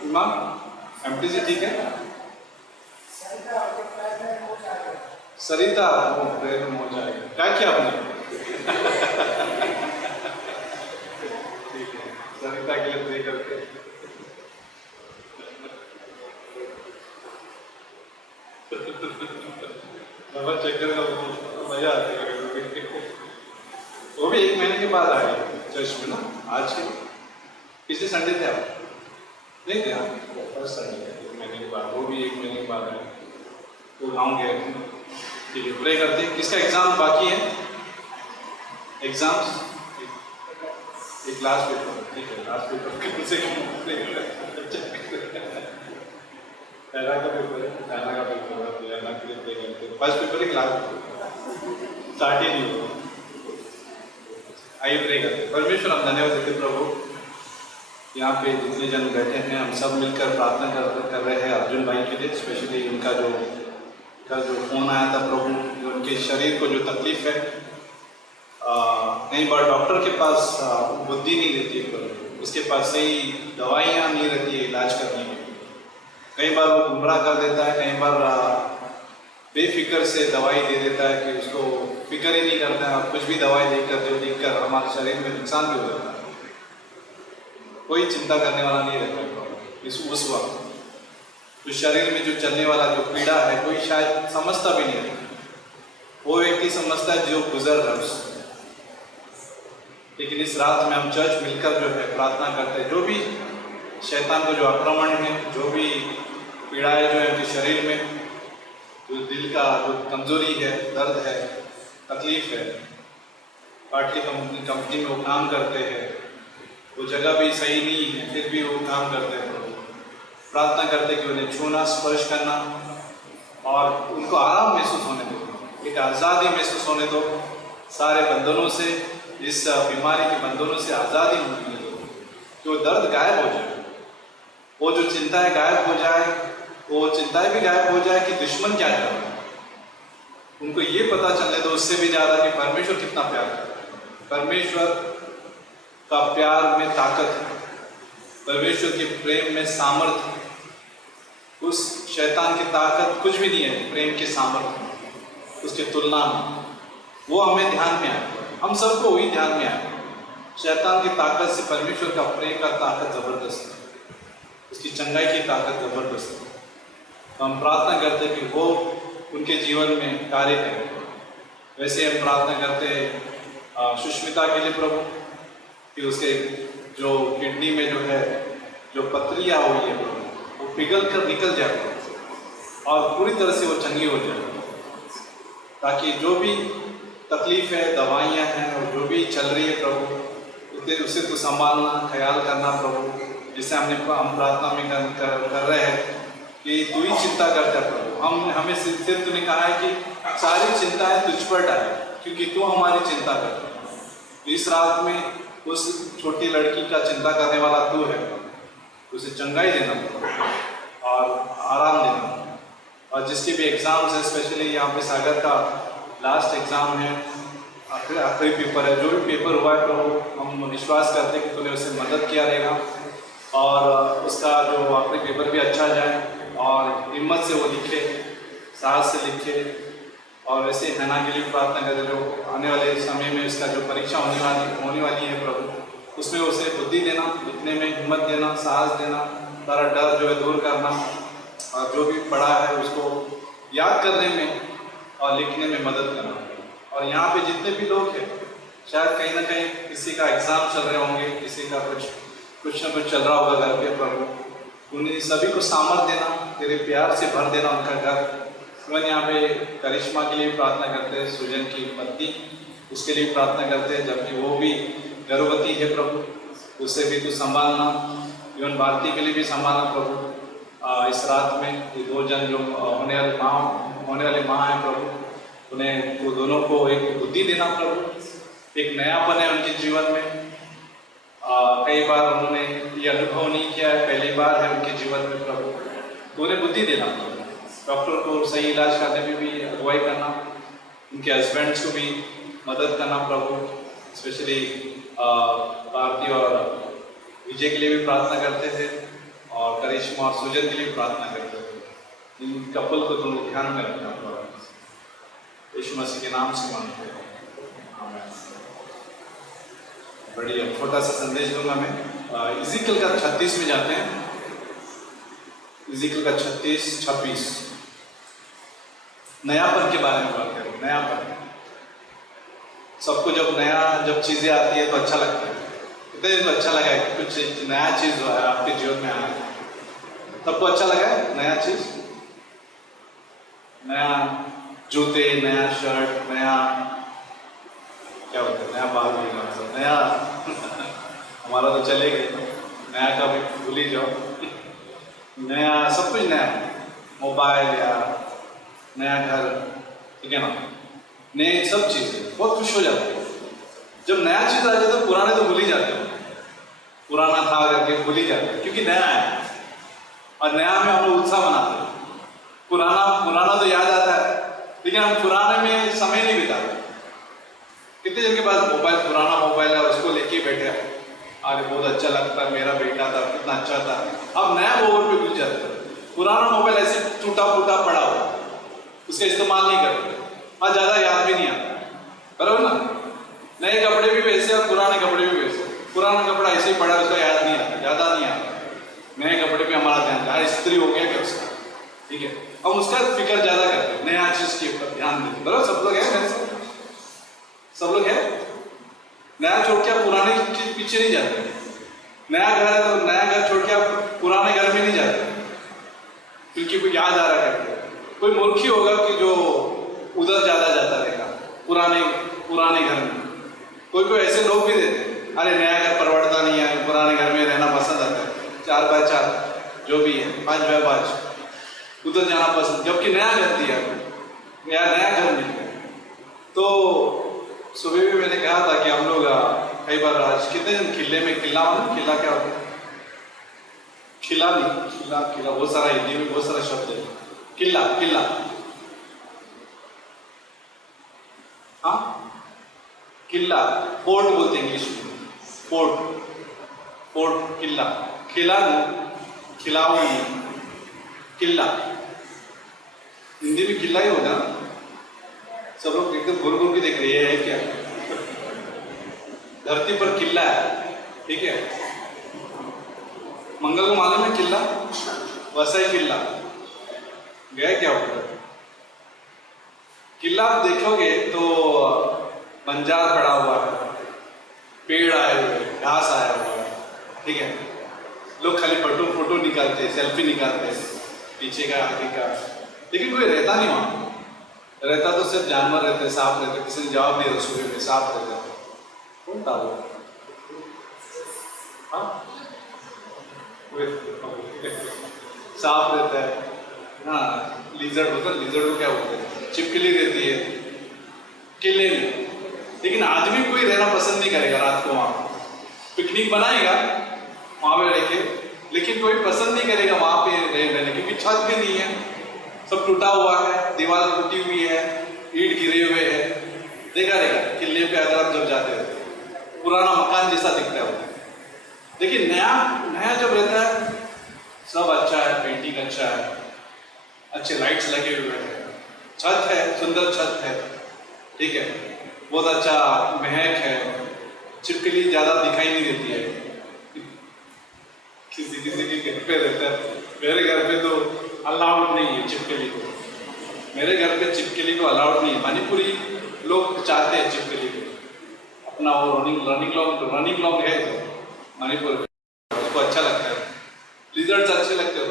बीमार? एमटीसी ठीक है? सरिता, वो प्रेयर में हो जाएगा। क्या किया आपने? ठीक है, सरिता के लिए प्रे करते हैं। चक्कर मजा आता है। वो भी 1 महीने के बाद आए चर्च में ना। आज के पिछले संडे थे आप? नहीं थे आप? फर्स्ट संडे 1 महीने के बाद, वो भी 1 महीने के बाद आए। तो गाँव गए थे। ठीक है, प्रे करते हैं। किसका एग्जाम बाकी है? एग्जाम्स एक लास्ट पेपर, ठीक है। लास्ट पेपर से पहला का पेपर है, पहला का पेपर है, पहला के लिए प्रे करते हैं। फर्स्ट पेपर एक लास्ट स्टार्ट ही नहीं होगा। आइए प्रे करते हैं। परमेश्वर, हम धन्यवाद देते प्रभु, यहाँ पे जितने जन बैठे हैं, हम सब मिलकर प्रार्थना कर रहे हैं अर्जुन भाई के लिए। स्पेशली उनका जो कल जो फोन आया था प्रभु, उनके शरीर को जो तकलीफ है, कई बार डॉक्टर के पास बुद्धि नहीं रहती है, उसके पास सही दवाइयाँ नहीं रहती है इलाज करने की। कई बार वो गुमराह कर देता है, कई बार बेफिक्र से दवाई दे देता है कि उसको फिक्र ही नहीं करता है। कुछ भी दवाई देखकर हमारे शरीर में नुकसान भी हो जाता है। कोई चिंता करने वाला नहीं रहता है उस वक्त। तो शरीर में जो चलने वाला जो पीड़ा है, कोई शायद समझता भी नहीं है। वो व्यक्ति समझता है जो गुजर रहा है उससे। लेकिन इस रात में हम चर्च मिलकर जो है प्रार्थना करते हैं। जो भी शैतान को जो आक्रमण है, जो भी पीड़ाएं जो है उनके शरीर में, जो दिल का जो कमजोरी है, दर्द है, तकलीफ है, पार्टी कंपनी में वो काम करते हैं, वो जगह भी सही नहीं है, फिर भी वो काम करते हैं। प्रार्थना करते कि उन्हें छूना, स्पर्श करना और उनको आराम महसूस होने दो, एक आज़ादी महसूस होने दो। सारे बंधनों से, इस बीमारी के बंधनों से आज़ादी मिलने दो। जो दर्द गायब हो जाए, वो जो चिंताएं गायब हो जाए, वो चिंताएं भी गायब हो जाए कि दुश्मन क्या कर रहा है, उनको ये पता चलने दो उससे भी ज्यादा कि परमेश्वर कितना प्यार करता है। परमेश्वर का प्यार में ताकत है, परमेश्वर के प्रेम में सामर्थ्य है। उस शैतान की ताकत कुछ भी नहीं है प्रेम के सामर्थ्य उसके तुलना में। वो हमें ध्यान में आए, हम सबको वही ध्यान में आए। शैतान की ताकत से परमेश्वर का प्रेम का ताकत जबरदस्त है, उसकी चंगाई की ताकत जबरदस्त है। तो हम प्रार्थना करते हैं कि वो उनके जीवन में कार्य करें। वैसे हम प्रार्थना करते हैं सुष्मिता के लिए प्रभु कि उसके जो किडनी में जो है जो पथरियाँ हुई है वो पिघल कर निकल जाए और पूरी तरह से वो चंगी हो जाए, ताकि जो भी तकलीफ है, दवाइयाँ हैं और जो भी चल रही है प्रभु उसे तो संभालना, ख्याल करना प्रभु। जिसे हम प्रार्थना में कर रहे हैं कि तू ही चिंता करता है प्रभु। हमें सिर्फ तूने कहा है कि सारी चिंताएं तुझ पर डाले क्योंकि तू हमारी चिंता करता है। इस रात में उस छोटी लड़की का चिंता करने वाला तू है, उसे चंगाई देना और आराम देना। और जिसके भी एग्जाम्स है, स्पेशली यहाँ पे सागर का लास्ट एग्जाम है, आखिरी पेपर है, जो भी पेपर हुआ है तो हम विश्वास करते हैं कि तूने उसे मदद किया रहेगा और उसका जो आखिरी पेपर भी अच्छा जाए और हिम्मत से वो लिखे, साहस से लिखे। और वैसे हैना के लिए प्रार्थना करते जो आने वाले समय में उसका जो परीक्षा होने वाली है प्रभु, उसमें उसे बुद्धि देना, लिखने में हिम्मत देना, साहस देना, सारा डर जो है दूर करना और जो भी पढ़ा है उसको याद करने में और लिखने में मदद करना। और यहाँ पे जितने भी लोग हैं शायद कहीं ना कहीं किसी का एग्ज़ाम चल रहे होंगे, किसी का कुछ ना कुछ चल रहा होगा घर पे प्रभु, उन्हें सभी को सामर्थ देना, तेरे प्यार से भर देना उनका घर। मैं यहाँ पे करिश्मा के लिए प्रार्थना करते हैं, सुजन की पत्नी, उसके लिए प्रार्थना करते हैं जबकि वो भी गर्भवती है प्रभु, उसे भी तू संभालना। इवन भारती के लिए भी संभालना प्रभु। इस रात में ये दो जन जो होने वाले माँ हैं प्रभु, उन्हें वो दोनों को एक बुद्धि देना प्रभु, एक नयापन है उनके जीवन में। कई बार उन्होंने ये अनुभव नहीं किया है, पहली बार है उनके जीवन में प्रभु, तो उन्हें बुद्धि देना प्रभु। डॉक्टर को सही इलाज करने में भी अगुवाई करना, उनके हस्बैंड्स को भी मदद करना प्रभु। स्पेशली भारती और विजय के लिए भी प्रार्थना करते थे और करिश्मा और सुजन के लिए प्रार्थना करते थे। इन कपल को तुम ध्यान में रखना प्रभु, यीशु मसीह के नाम से मांगते हैं, आमीन। बढ़िया, छोटा सा संदेश दूंगा मैं। इज़ीकियल का 36 में जाते हैं। इज़ीकियल का 36-26 नयापन के बारे में बात करें। नयापन, सबको जब चीजें आती है तो अच्छा लगता है। कितने दिन तो अच्छा लगा है, कुछ नया चीज जो है आपके जीवन में आया, सबको अच्छा लगा है नया चीज, नया जूते, नया शर्ट, नया क्या होता है, नया बाल भी मतलब नया हमारा तो चले गए, नया का भी भूल ही जाओ, नया सब कुछ नया, मोबाइल या नया घर, ठीक है ना, नए सब चीजें बहुत खुश हो जाते हैं। जब नया चीज आ जाए तो पुराने तो भूल ही जाते हो, पुराना था करके भूल ही जाते हैं क्योंकि नया है और नया में हम लोग उत्साह मनाते हैं। पुराना तो याद आता है लेकिन हम पुराने में समय नहीं बिताते। कितने जन के पास मोबाइल, पुराना मोबाइल है, उसको लेके बैठे, अरे बहुत अच्छा लगता है, मेरा बेटा था कितना अच्छा था। अब नया मोबाइल पे घुस जाते हैं, पुराना मोबाइल ऐसे टूटा फूटा पड़ा हुआ, उसका इस्तेमाल नहीं करते और ज्यादा याद भी नहीं आता, बराबर ना। नए कपड़े भी वैसे और पुराने कपड़े भी वैसे। पुराना कपड़ा ऐसे ही पड़ा, उसका याद नहीं आता, ज्यादा नहीं आता। नए कपड़े पे हमारा ध्यान, यार इस्त्री हो गया क्या उसका, ठीक है, हम उसका फिक्र ज्यादा करते हैं, नया चीज के ऊपर ध्यान देते, बराबर। सब लोग है, सब लोग है, नया छोड़ के आप पुराने चीज पीछे नहीं जाते। नया घर है तो नया घर छोड़ के आप पुराने घर में नहीं जाते क्योंकि कोई याद आ रहा है। कोई मूर्खी होगा कि जो उधर ज्यादा जाता रहेगा पुराने घर में। कोई ऐसे लोग भी देते हैं, अरे नया घर परवड़ता नहीं है, पुराने घर में रहना पसंद आता है, 4x4 जो भी है, 5x5 उधर जाना पसंद, जबकि नया घर दिया या नया घर मिल गया। तो सुबह भी मैंने कहा था कि हम लोग कई बार आज कितने दिन किला क्या होता है, खिला नहीं, खिला खिला बहुत सारा हिंदी में बहुत सारा शब्द है। किला किला, हाँ किला, फोर्ट बोलते हैं इंग्लिश में, फोर्ट फोर्ट किला, खिला नहीं, खिलाओ नहीं, किला। हिंदी में किला ही होगा ना। सब लोग एकदम घूर घूर के देख रहे हैं, क्या धरती पर किला है, ठीक है। मंगल को मालूम है किला, वैसा ही किला गया क्या होगा। किला आप देखोगे तो बंजार पड़ा हुआ है, पेड़ आए हुए, घास आया हुआ है, ठीक है। लोग खाली फोटो फोटो निकालते हैं, सेल्फी निकालते हैं पीछे का आगे का, लेकिन कोई रहता नहीं वहां। रहता तो सिर्फ जानवर रहते, सांप रहते, किसी ने जवाब नहीं रसोई में सांप रहते। कौन था वो? हाँ सांप रहता है, हाँ लिजर्ड होता है। लिजर्ड को क्या बोलते हैं? छिपकली रहती है किले में। लेकिन आदमी कोई रहना पसंद नहीं करेगा रात को वहां, पिकनिक बनाएगा वहां पे रह के, लेकिन कोई पसंद नहीं करेगा वहां पे रहने, क्योंकि छत भी नहीं है, सब टूटा हुआ है, दीवार टूटी हुई है, ईंट गिरे हुए हैं। देखा रहेगा किले पे अगर आप जब जाते हो, पुराना मकान जैसा दिखता है वो। लेकिन नया नया जब रहता है, सब अच्छा है, पेंटिंग अच्छा है, अच्छे लाइट्स लगे हुए हैं, छत है, सुंदर छत है, ठीक है, बहुत अच्छा महक है, छिपकली ज्यादा दिखाई नहीं देती है। किसी किसी के घर पे रहता है, मेरे घर पे तो अलाउड नहीं है छिपकली को, मेरे घर पे छिपकली को अलाउड नहीं है। मणिपुरी लोग चाहते हैं छिपकली को अपना, वो रनिंग लॉन्ग है तो मणिपुर में उसको अच्छा लगता है, लिजर्ड्स अच्छे लगते हैं।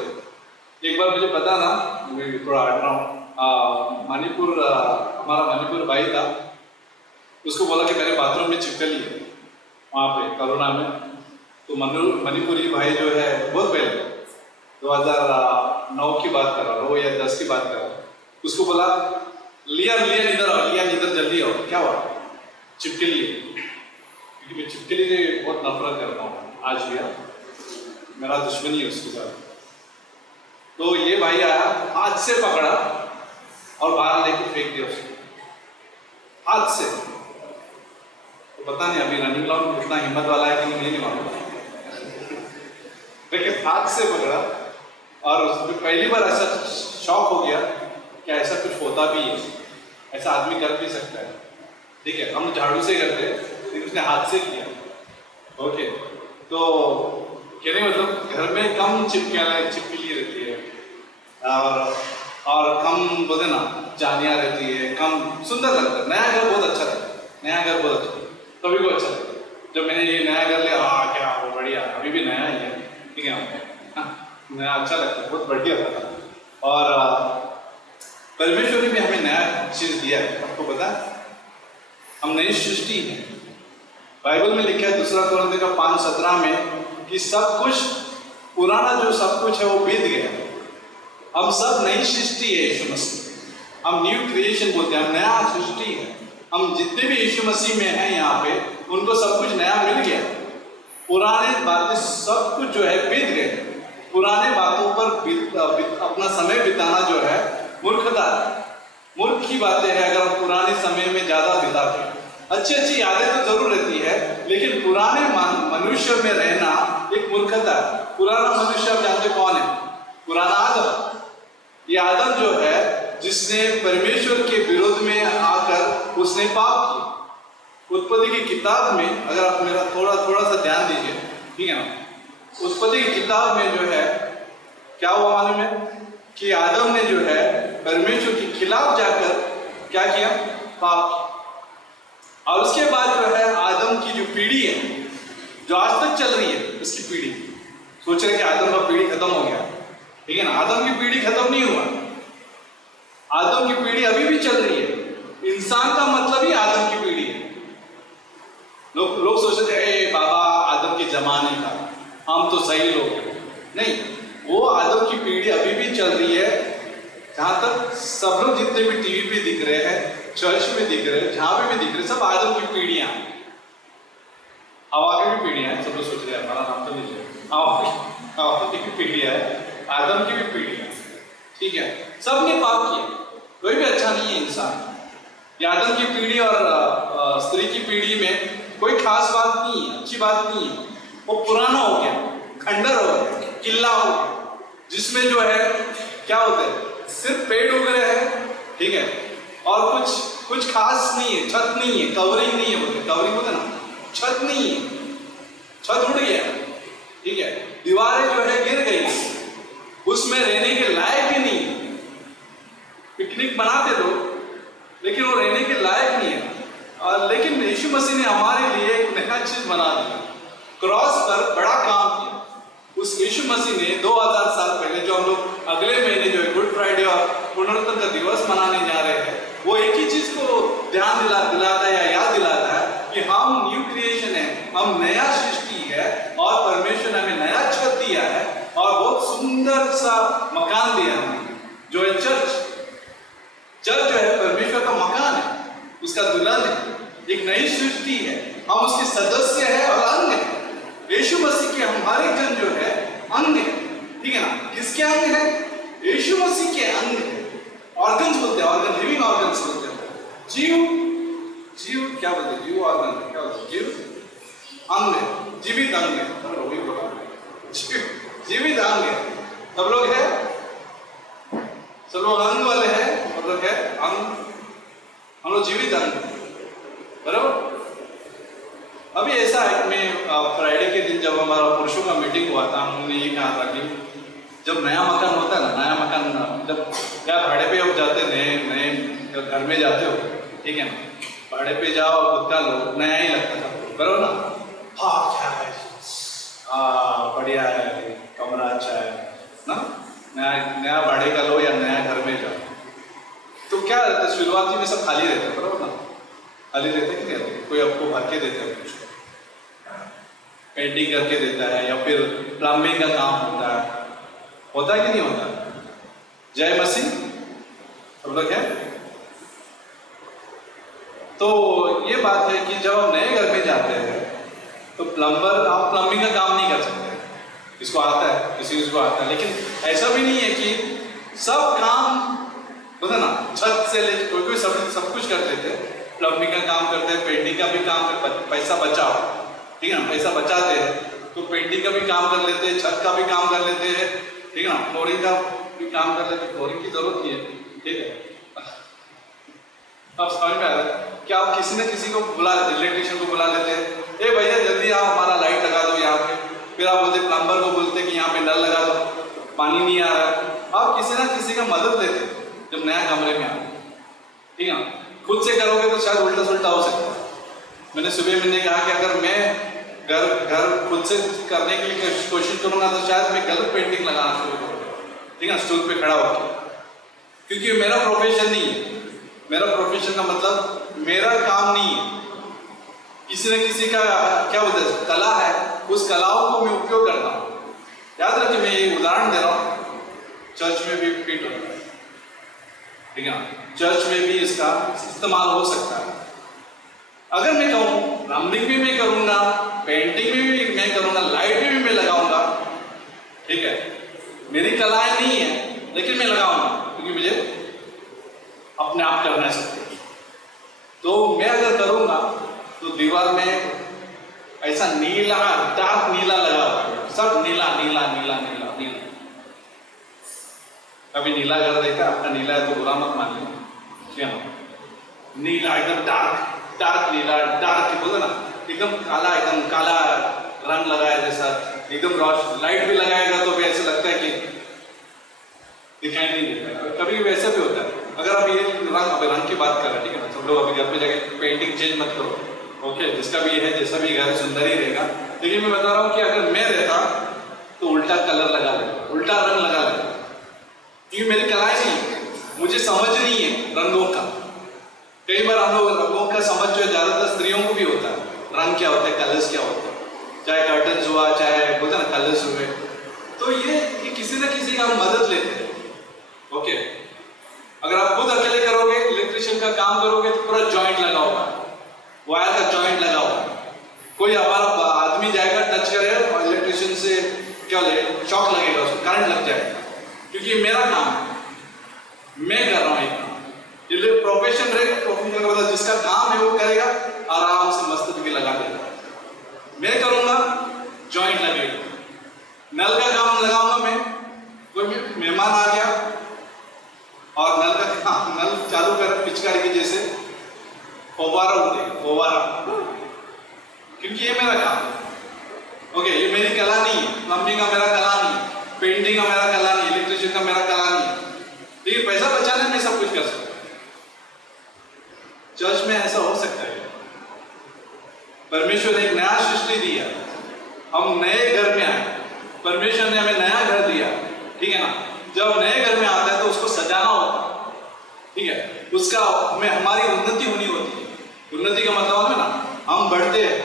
एक बार मुझे पता ना, मैं थोड़ा हट रहा हूँ, मणिपुर हमारा मणिपुर भाई था, उसको बोला कि मेरे बाथरूम में छिपकली है वहाँ पे कोरोना में। तो मणिपुरी भाई जो है बहुत पहले 2009 की बात कर रहा हूँ या 10 की बात कर रहा हूँ, उसको बोला लिया इधर आओ, लिया इधर जल्दी आओ। क्या हुआ? छिपकली है, क्योंकि मैं छिपकली से बहुत नफरत करता हूँ, आज भी मेरा दुश्मनी है उसके साथ। तो ये भाई आया, हाथ से पकड़ा और बाहर लेके फेंक दिया उसको, हाथ से। तो पता नहीं अभी रनिंग लॉन्ग कितना हिम्मत वाला है कि मुझे नहीं मालूम, लेकिन हाथ से पकड़ा। और उसमें पहली बार ऐसा शौक हो गया कि ऐसा कुछ होता भी है, ऐसा आदमी कर भी सकता है, ठीक है। हम झाड़ू से करते, लेकिन उसने हाथ से किया। ओके, तो कहने मतलब घर में कम छिपकली रहती है, और कम बोलते ना जानियाँ रहती है, कम सुंदर लगता है। नया घर बहुत अच्छा लगता है, नया घर बहुत अच्छा, कभी को अच्छा लगता है। जब मैंने ये नया घर लिया, क्या वो बढ़िया, अभी भी नया ही है, ठीक है, नया अच्छा लगता है, बहुत बढ़िया था। और परमेश्वर ने भी हमें नया चीज दिया है, आपको पता है, हम नई सृष्टि है। बाइबल में लिखा है 2 कोरिन्थियों का 5:17 में कि सब कुछ पुराना जो सब कुछ है वो बीत गया, हम सब नई सृष्टि है यीशु मसीह। हम न्यू क्रिएशन बोलते हैं, हम नया सृष्टि है। हम जितने भी यीशु मसीह में हैं यहाँ पे, उनको सब कुछ नया मिल गया। पुराने बातें सब कुछ जो है बीत गए। पुराने बातों पर अपना समय बिताना जो है मूर्खता, मूर्ख की बातें हैं। अगर हम पुराने समय में ज्यादा बिताते हैं, अच्छी अच्छी यादें तो जरूर रहती है, लेकिन पुराने मनुष्य में रहना एक मूर्खता है। पुराना मनुष्य आप जानते कौन है? पुराना आदम। ये आदम जो है जिसने परमेश्वर के विरोध में आकर उसने पाप किया। उत्पत्ति की किताब में, अगर आप मेरा थोड़ा सा ध्यान दीजिए, ठीक है ना, उत्पत्ति की किताब में जो है क्या हुआ मालूम है कि आदम ने जो है परमेश्वर के खिलाफ जाकर क्या किया? पाप किया। और उसके बाद जो है आदम की जो पीढ़ी है, जो आज तक चल रही है, उसकी पीढ़ी, सोच रहे कि आदम का पीढ़ी खत्म हो गया, ठीक है ना, आदम की पीढ़ी खत्म नहीं हुआ, आदम की पीढ़ी अभी भी चल रही है। इंसान का मतलब ही आदम की पीढ़ी है। लोग सोचते हैं बाबा आदम के जमाने का, हम तो सही लोग हैं। नहीं, वो आदम की पीढ़ी अभी भी चल रही है। जहां तक सब लोग जितने भी टीवी पे दिख रहे हैं, चर्च में दिख रहे हैं, जहां पे भी दिख रहे हैं, सब आदम की पीढ़ियां हैं। हवा की भी पीढ़ियां हैं। सब लोग सोच रहे हैं हमारा नाम तो नहीं है, हवा की भी पीढ़ी है, आदम की भी पीढ़ी है, ठीक है। सबने पाप किया, कोई भी अच्छा नहीं है इंसान। ये आदम की पीढ़ी और स्त्री की पीढ़ी में कोई खास बात नहीं है, अच्छी बात नहीं है। वो पुराना हो गया, खंडर हो गया, किला हो गया, जिसमें जो है क्या होता है, सिर्फ पेड़ उग रहे हैं, ठीक है, और कुछ खास नहीं है, छत नहीं है, कवरिंग नहीं है, बोलते कवरिंग होता है ना, छत नहीं है, छत उड़ गया, ठीक है, दीवारें जो है गिर गई, उसमें रहने के लायक ही नहीं। पिकनिक बनाते लोग, लेकिन वो रहने के लायक नहीं है। लेकिन यीशु मसीह ने हमारे लिए एक नया चीज बना दिया, क्रॉस पर बड़ा काम किया। उस यीशु मसीह ने 2000 साल पहले, जो हम लोग अगले महीने जो है गुड फ्राइडे और पुनरुत्थान का दिवस मनाने जा रहे हैं, वो एक ही चीज को ध्यान दिलाता है या याद दिलाता है कि हम न्यू क्रिएशन है, हम नया सृष्टि है, और परमेश्वर ने हमें नया छत दिया है और बहुत सुंदर सा मकान दिया हमें, जो है चर्च। चर्च जो है परमेश्वर का मकान है, उसका दुल्हन है, एक नई सृष्टि है, हम उसके सदस्य हैं और अंग है। यीशु मसीह के हम हर एक जन जो है अंग है, ठीक है ना। किसके अंग है? यीशु मसीह के अंग है। ऑर्गन्स बोलते हैं, ऑर्गन, लिविंग ऑर्गन्स बोलते हैं। जीव क्या बोलते हैं? जीव ऑर्गन क्या बोलते हैं? जीव अंग है, जीवित अंग है, वही बोला, जीवित अंग है। सब लोग है, सब लोग अंग वाले हैं, सब लोग है अंग, हम लोग जीवित अंग, बराबर। अभी ऐसा है कि मैं फ्राइडे के दिन जब हमारा पुरुषों का मीटिंग हुआ था, हमने ये कहा था कि जब नया मकान होता है ना, नया मकान जब क्या भाड़े पे आप जाते, नए घर में जाते हो, ठीक है ना, भाड़े पे जाओ, खुद का लो, नया ही लगता था, बराबर ना। हाँ क्या है, बढ़िया है, कमरा अच्छा है ना, नया भाड़े का लो या नया घर में जाओ, तो क्या रहता है, शुरुआती में सब खाली रहता है, बराबर ना, खाली रहता है कि नहीं, कोई आपको भर के देता है, कुछ पेंटिंग करके देता है, या फिर प्लम्बिंग का काम होता है कि नहीं होता? जय मसीह, सब लोग है। तो ये बात है कि जब हम नए घर में जाते हैं तो प्लम्बर, आप प्लम्बिंग का काम नहीं कर सकते, किसको आता है, किसी को आता है, लेकिन ऐसा भी नहीं है कि सब काम होता ना, छत से लेकर कोई सब कुछ करते थे, प्लम्बिंग का काम करते हैं, पेंटिंग का भी काम कर, पैसा बचाओ, ठीक है ना, पैसा बचाते हैं तो पेंटिंग का भी काम कर लेते हैं, छत का भी काम कर लेते हैं, ठीक है ना, फ्लोरिंग का भी काम कर लेते हैं, फ्लोरिंग की जरूरत नहीं है, ठीक है। अब समझ में आ रहा है कि आप किसी न किसी को बुला लेते, इलेक्ट्रिशियन को बुला लेते हैं, ए भैया जल्दी आओ हमारा लाइट लगा दो यहाँ पे, फिर आप बोलते प्लम्बर को बोलते कि यहाँ पे नल लगा दो, पानी नहीं आ रहा है, आप किसी ना किसी का मदद लेते जब नया कमरे में आते, ठीक है ना। खुद से करोगे तो शायद उल्टा सुल्टा हो सकता है। मैंने सुबह कहा कि अगर मैं घर खुद से करने के लिए कोशिश करूंगा तो शायद मैं गलत पेंटिंग लगाना शुरू करूंगा, ठीक है, स्टूल पे खड़ा होकर, क्योंकि मेरा प्रोफेशन नहीं है। मेरा प्रोफेशन का मतलब मेरा काम नहीं है, किसी न किसी का क्या बोलते हैं, कला है, उस कलाओं को मैं उपयोग करता हूँ। याद रखिए, मैं ये उदाहरण दे रहा हूँ, चर्च में भी फिट होता है, ठीक है, चर्च में भी इसका इस्तेमाल हो सकता है। अगर मैं कहूँ प्लम्बिंग भी मैं करूंगा, पेंटिंग भी मैं करूंगा, लाइट भी मैं लगाऊंगा, ठीक है, मेरी कलाएं नहीं है लेकिन मैं लगाऊंगा, क्योंकि मुझे अपने आप करना है सब कुछ। तो मैं अगर करूंगा तो दीवार में ऐसा नीला, डार्क नीला लगा हुआ, सब नीला नीला नीला नीला नीला। कभी नीला घर देखा? आपका नीला है तो बुरा मत मानिए, क्या नीला एकदम डार्क नीला, डार्क बोलते ना, एकदम काला रंग लगाया जैसा, एकदम रोशनी, लाइट भी लगाएगा तो भी ऐसा लगता है कि दिखाई नहीं देता। कभी वैसा भी होता है। अगर आप ये रंग की बात कर रहे हैं, ठीक है ना, सब लोग अभी घर पे जाके पेंटिंग चेंज मत करो, ओके, जिसका भी है जैसा भी घर सुंदर ही रहेगा, लेकिन मैं बता रहा हूँ कि अगर मैं रहता तो उल्टा कलर लगा लेता, उल्टा रंग लगा लेता, क्योंकि मेरी कलाएं नहीं, मुझे समझ नहीं है रंगों का। कई बार हम लोग रंगों का समझ जो है ज्यादातर स्त्रियों को भी होता है, रंग क्या होता है, कलर्स क्या होता है, चाहे कर्टन्स हुआ, चाहे बोलते ना कलर्स हुए, तो ये किसी न किसी का हम मदद लेते हैं, ओके। अगर आप खुद अकेले करोगे, इलेक्ट्रिशियन का काम करोगे तो पूरा जॉइंट लगा होगा, वायर का जॉइंट लगा होगा, कोई हमारा आदमी जाएगा टच करे और इलेक्ट्रिशियन से क्या ले क्योंकि ये मेरा काम है, मैं कर रहा हूँ ये काम। ये प्रोफेशन रहेगा, प्रोफेशन का मतलब जिसका काम है वो करेगा, आराम से मस्त भी लगा देगा। मैं करूंगा, जॉइंट लगेगा। नल का काम लगाऊंगा मैं, कोई भी मेहमान आ गया और नल का काम, नल चालू कर पिचकारी की जैसे फव्वारा उठेगा, फव्वारा, क्योंकि ये मेरा काम है। ओके, ये मेरी कला नहीं है, प्लम्बिंग का मेरा कला नहीं, पेंटिंग का मेरा कला नहीं, इलेक्ट्रिशियन का मेरा कला नहीं, लेकिन पैसा बचाने में सब कुछ कर सकता हूं। चर्च में ऐसा हो सकता है, परमेश्वर ने एक नया सृष्टि दिया, हम नए घर में आए, परमेश्वर ने हमें नया घर दिया, ठीक है ना। जब नए घर में आता है तो उसको सजाना होता है, ठीक है, उसका में हमारी उन्नति होनी होती है। उन्नति का मतलब है ना, हम बढ़ते हैं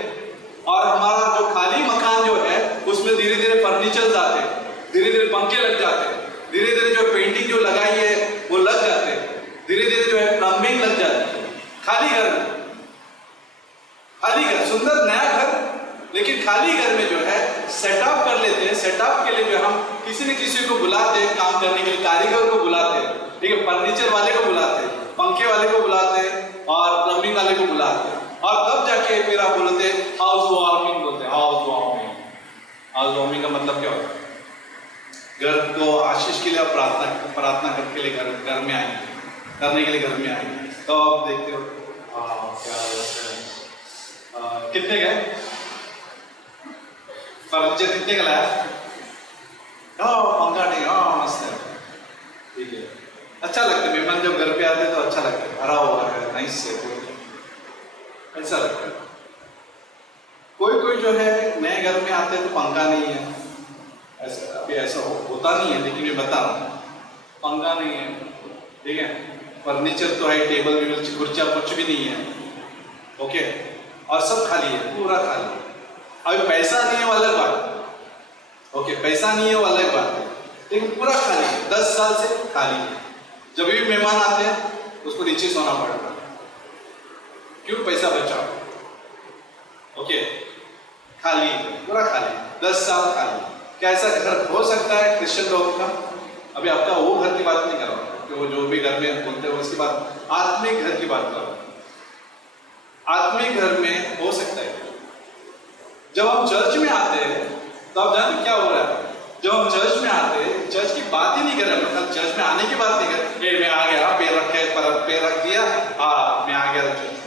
और हमारा जो खाली मकान जो है उसमें धीरे धीरे फर्नीचर आते हैं, धीरे धीरे पंखे लग जाते हैं, धीरे धीरे जो पेंटिंग जो लगाई है वो लग जाते हैं, धीरे धीरे जो है प्लम्बिंग लग जाती है। खाली घर, खाली घर, सुंदर नया घर, लेकिन खाली घर में जो है सेटअप कर लेते हैं। सेटअप के लिए जो हम किसी न किसी को बुलाते हैं काम करने के लिए, कारीगर को बुलाते हैं, ठीक है, फर्नीचर वाले को बुलाते हैं, पंखे वाले को बुलाते हैं और प्लम्बिंग वाले को बुलाते हैं, और तब जाके फिर आप बोलते हैं हाउस वार्मिंग बोलते हैं। हाउस वार्मिंग, हाउस वार्मिंग का मतलब क्या होता है? घर को आशीष के लिए आप प्रार्थना करने के लिए घर में आएंगे, करने के लिए घर में आएंगे, तो आप देखते हो कितने गए फर्नीचर, कितने का लाया? पंखा नहीं, मस्त है, ठीक है, अच्छा लगता है। मेहमान जब घर पे आते हैं तो अच्छा लगता है, भरा हुआ है, नाइस है, ऐसा लगता है। कोई कोई जो है नए घर में आते हैं तो पंखा नहीं है, ऐसा अभी ऐसा होता नहीं है, लेकिन मैं बता रहा हूँ, पंखा नहीं है, ठीक है, फर्नीचर तो है, टेबल वेबल कुर्चा कुछ भी नहीं है, ओके, और सब खाली है, पूरा खाली है। अभी पैसा नहीं है वो अलग बात, ओके, पैसा नहीं है वो अलग बात है, लेकिन पूरा खाली है, 10 साल से खाली है। जब भी मेहमान आते हैं उसको नीचे सोना पड़ता है, क्यों? पैसा बचाओ, ओके, खाली है, पूरा खाली, 10 साल खाली। क्या ऐसा घर हो सकता है क्रिश्चियन लोगों का? अभी आपका वो घर की बात नहीं कर रहा हूँ, कि वो जो भी घर में बोलते हैं उसकी बात, आत्मिक घर की बात कर रहा हूँ। आत्मिक घर में हो सकता है। जब हम चर्च में आते हैं तो आप जानते क्या हो रहा है? जब हम चर्च में आते हैं, चर्च की बात ही नहीं कर रहे, मतलब चर्च में आने की बात नहीं कर रहे, मैं आ गया, पैर रख दिया, हाँ मैं आ गया चर्च।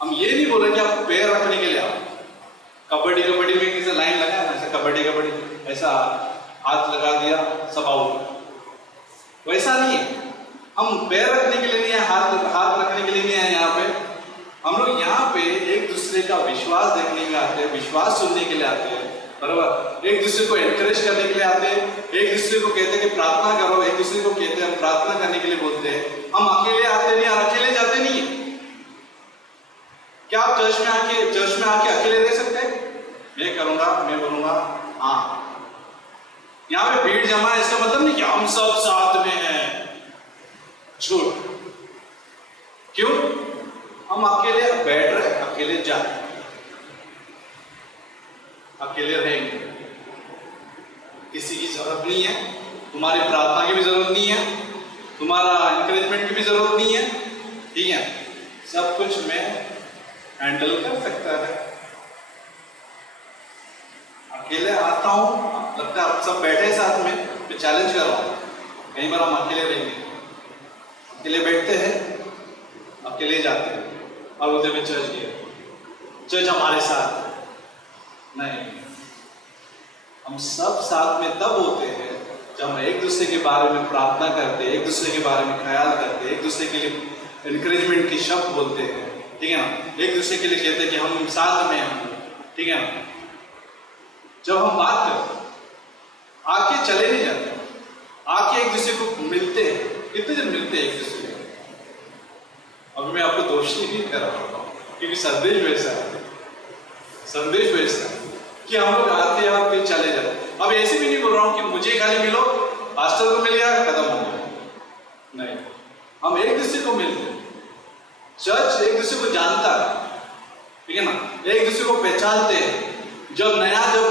हम ये नहीं बोल रहे कि आप पैर रखने के लिए आओ। कबड्डी में किसी लाइन लगा ना, ऐसा कबड्डी ऐसा हाथ लगा दिया सब आउट, वैसा नहीं है। हम पैर रखने के लिए नहीं है, हाथ रखने के लिए नहीं है। यहाँ पे हम लोग यहाँ पे एक दूसरे का विश्वास देखने के लिए आते हैं, विश्वास सुनने के लिए आते हैं, बराबर, एक दूसरे को एनकरेज करने के लिए आते हैं, एक दूसरे को कहते हैं कि प्रार्थना करो, एक दूसरे को कहते हैं प्रार्थना करने के लिए बोलते हैं। हम अकेले आते नहीं और अकेले जाते नहीं है। क्या आप चर्च में आके अकेले रह सकते हैं? मैं करूंगा, मैं बोलूंगा हाँ। यहाँ पे भीड़ जमा है इसका मतलब नहीं कि हम सब साथ में हैं, झूठ। क्यों? हम अकेले बैठ रहे, अकेले जा रहे, अकेले रहेंगे, किसी की जरूरत नहीं है, तुम्हारी प्रार्थना की भी जरूरत नहीं है, तुम्हारा एनकरेजमेंट की भी जरूरत नहीं है, ठीक है, सब कुछ मैं हैंडल कर सकता है। अकेले आता हूं, लगता है आप सब बैठे साथ में, मैं चैलेंज कर रहा हूं, कई बार हम अकेले रहेंगे, अकेले बैठते हैं, अकेले जाते हैं और बोलते में चर्च गए, चर्च हमारे साथ नहीं। हम सब साथ में तब होते हैं जब हम एक दूसरे के बारे में प्रार्थना करते हैं, एक दूसरे के बारे में ख्याल करते हैं, एक दूसरे के लिए एनकरेजमेंट के शब्द बोलते हैं, ठीक है ना, एक दूसरे के लिए कहते हैं कि हम साथ में हैं, ठीक है ना। जब हम बात करते आके चले नहीं जाते, आके एक दूसरे को मिलते हैं, कितने दिन मिलते हैं एक दूसरे को। अब मैं आपको दोष नहीं कर रहा हूँ, क्योंकि संदेश वैसा है, संदेश वैसा है कि हम लोग आते हैं और फिर चले जाते। अब ऐसे भी नहीं बोल रहा हूँ कि मुझे खाली मिलो, पास्टर को मिल गया, खत्म हो गया, नहीं, हम एक दूसरे को मिलते हैं। चर्च एक दूसरे को जानता है, ठीक है ना, एक दूसरे को पहचानते हैं। जब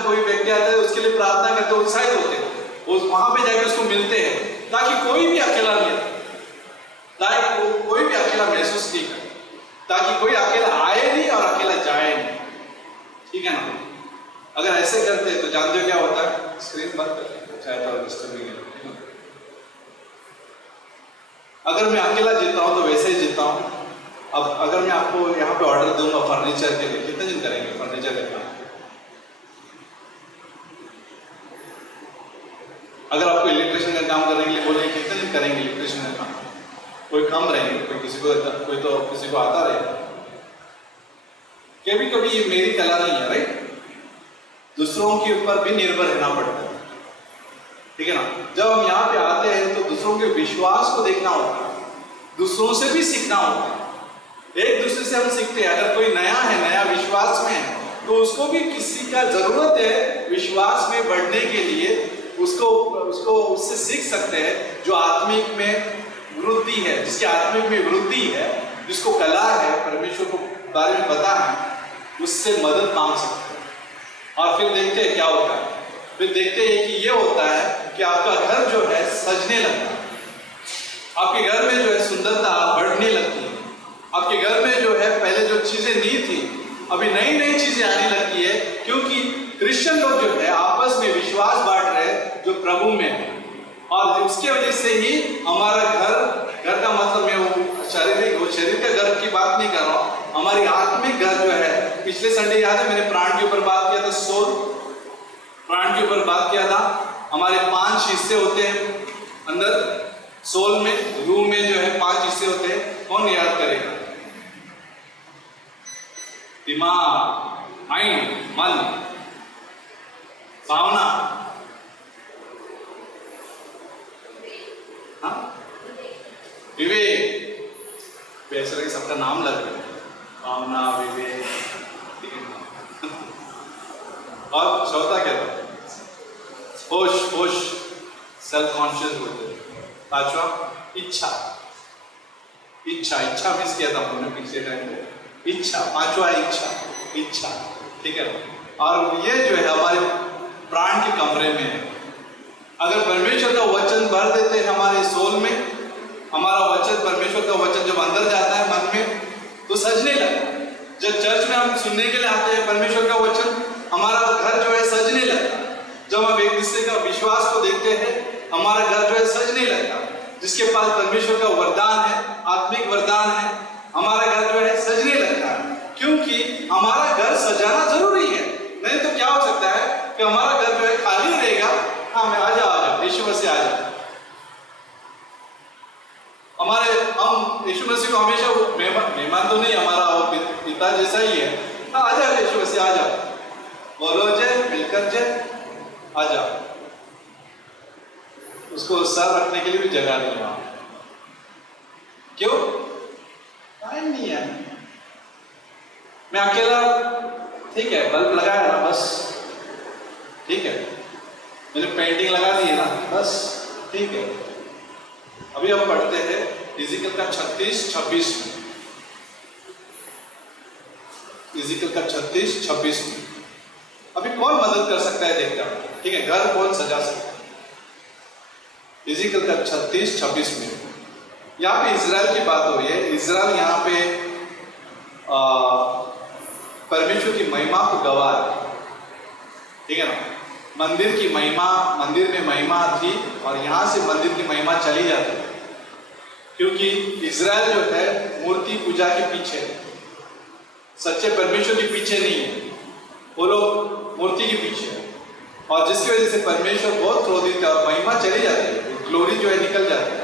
कोई व्यक्ति आता है उसके लिए प्रार्थना करते, उत्साहित होते हैं, वहां पे जाके उसको मिलते हैं, ताकि कोई भी अकेला नहीं, कोई भी अकेला महसूस नहीं करे, ताकि कोई अकेला आए नहीं और अकेला जाए नहीं। ठीक है ना? अगर ऐसे करते हैं तो जानते हो क्या होता है? स्क्रीन बंद कर चाहे तो डिस्टर्बिंग है। अगर मैं अकेला जीता हूं तो वैसे ही जीता हूं। अब अगर मैं आपको यहाँ पे ऑर्डर दूंगा फर्नीचर के लिए, कितने दिन करेंगे फर्नीचर का? अगर आपको इलेक्ट्रिशियन का काम करने के लिए बोले कितने दिन करेंगे इलेक्ट्रिशियन का काम? कोई कम रहेंगे, कोई तो किसी को आता रहेगा। कभी कभी ये मेरी कला नहीं है, राइट? दूसरों के ऊपर भी निर्भर रहना पड़ता है, ठीक है ना? जब हम यहाँ पे आते हैं तो दूसरों के विश्वास को देखना होता है, दूसरों से भी सीखना होता है। एक दूसरे से हम सीखते हैं। अगर कोई नया है, नया विश्वास में है, तो उसको भी किसी का जरूरत है विश्वास में बढ़ने के लिए। उससे सीख सकते हैं जो आत्मिक में वृद्धि है, जिसकी आत्मिक में वृद्धि है, जिसको कला है, परमेश्वर को बारे में पता है, उससे मदद मांग सकते हैं। और फिर देखते हैं क्या होता है। फिर देखते हैं कि ये होता है कि आपका घर जो है सजने लगता है, आपके घर में जो है सुंदरता बढ़ने लगती है, आपके घर में जो है पहले जो चीजें नहीं थी अभी नई नई चीजें आने लगती है, क्योंकि क्रिश्चियन लोग जो है आपस में विश्वास बांट रहे हैं जो प्रभु में है। और उसके वजह से ही हमारा घर का मतलब मैं वो शरीर का घर की बात नहीं कर रहा हूँ, हमारी आत्मिक घर जो है। पिछले संडे याद है मैंने प्राण के ऊपर बात किया था, सोल प्राण के ऊपर बात किया था। हमारे 5 हिस्से होते हैं अंदर सोल में, रूह में जो है 5 हिस्से होते हैं। कौन याद करेगा? दिमाग, माइंड, मन, भावना, विवेक। बेसर सबका नाम लग रहा है, भावना, विवेक, और चौथा क्या था? होश, सेल्फ कॉन्शियस बोलते हैं। 5वां इच्छा मिस किया था हमने पिछले टाइम पे। इच्छा, 5वां इच्छा, ठीक है। और ये जो है हमारे प्राण के कमरे में है। अगर परमेश्वर का वचन भर देते हैं हमारे सोल में, हमारा वचन, परमेश्वर का वचन जब अंदर जाता है मन में तो सजने लगता है। जब चर्च में हम सुनने के लिए आते हैं परमेश्वर का वचन, हमारा घर जो है सजने लगता है। जब हम एक दूसरे का विश्वास को देखते हैं, हमारा घर जो है सजने लगता है। जिसके पास परमेश्वर का वरदान है, आत्मिक वरदान है, हमारा घर जो है सजने लगता है। क्योंकि हमारा घर सजाना जरूरी है, नहीं तो क्या हो सकता है कि हमारा घर जो है खाली रहेगा। हाँ, मैं आ जाओ यीशु मसीह आ जाओ। हम यीशु मसीह को हमेशा मेहमान तो नहीं, हमारा वो पिता जैसा ही है। हाँ, आ जाओ यीशु मसीह आ जाओ, बोलो जय, मिलकर जय, आ जाओ। उसको सर रखने के लिए भी जगह नहीं वहां। क्यों? टाइम नहीं है। मैं अकेला, ठीक है, बल्ब लगाया ना बस, ठीक है, मैंने पेंटिंग लगा दी है ना बस, ठीक है। अभी हम पढ़ते हैं इज़िकल का 36-26 में, इज़िकल का 36-26 में। अभी कौन मदद कर सकता है देखते हैं, ठीक है, घर कौन सजा सकता है? इज़िकल का 36-26 में यहाँ पे इज़राइल की बात हो रही है। इज़राइल यहाँ पे परमेश्वर की महिमा को गवा है, ठीक है ना। मंदिर की महिमा, मंदिर में महिमा थी और यहाँ से मंदिर की महिमा चली जाती है, क्योंकि इज़राइल जो है मूर्ति पूजा के पीछे, सच्चे परमेश्वर के पीछे नहीं है, वो लोग मूर्ति के पीछे है। और जिसकी वजह से परमेश्वर बहुत क्रोधित है और महिमा चली जाती है, ग्लोरी जो है निकल जाती है।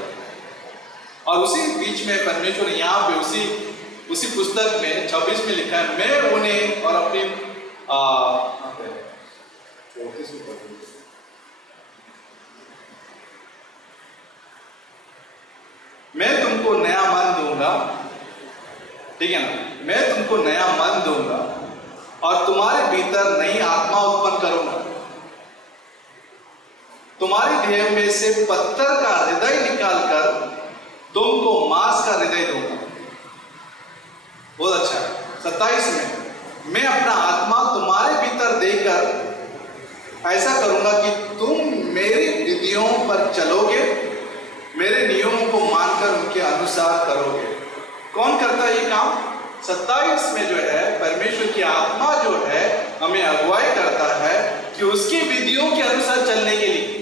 और उसी बीच में परमेश्वर यहाँ पे उसी पुस्तक में 26 में लिखा है, मैं उन्हें और अपनी मैं तुमको नया मन दूंगा, ठीक है ना, मैं तुमको नया मन दूंगा और तुम्हारे भीतर नई आत्मा उत्पन्न करूंगा। तुम्हारे देह में से पत्थर का हृदय निकालकर तुमको मांस का हृदय दूंगा। बहुत अच्छा है। 27 में, मैं अपना आत्मा तुम्हारे भीतर देकर ऐसा करूंगा कि तुम मेरी विधियों पर चलोगे, मेरे नियमों को मानकर उनके अनुसार करोगे। कौन करता है ये काम? 27 में जो है परमेश्वर की आत्मा जो है हमें अगुवाई करता है कि उसकी विधियों के अनुसार चलने के लिए,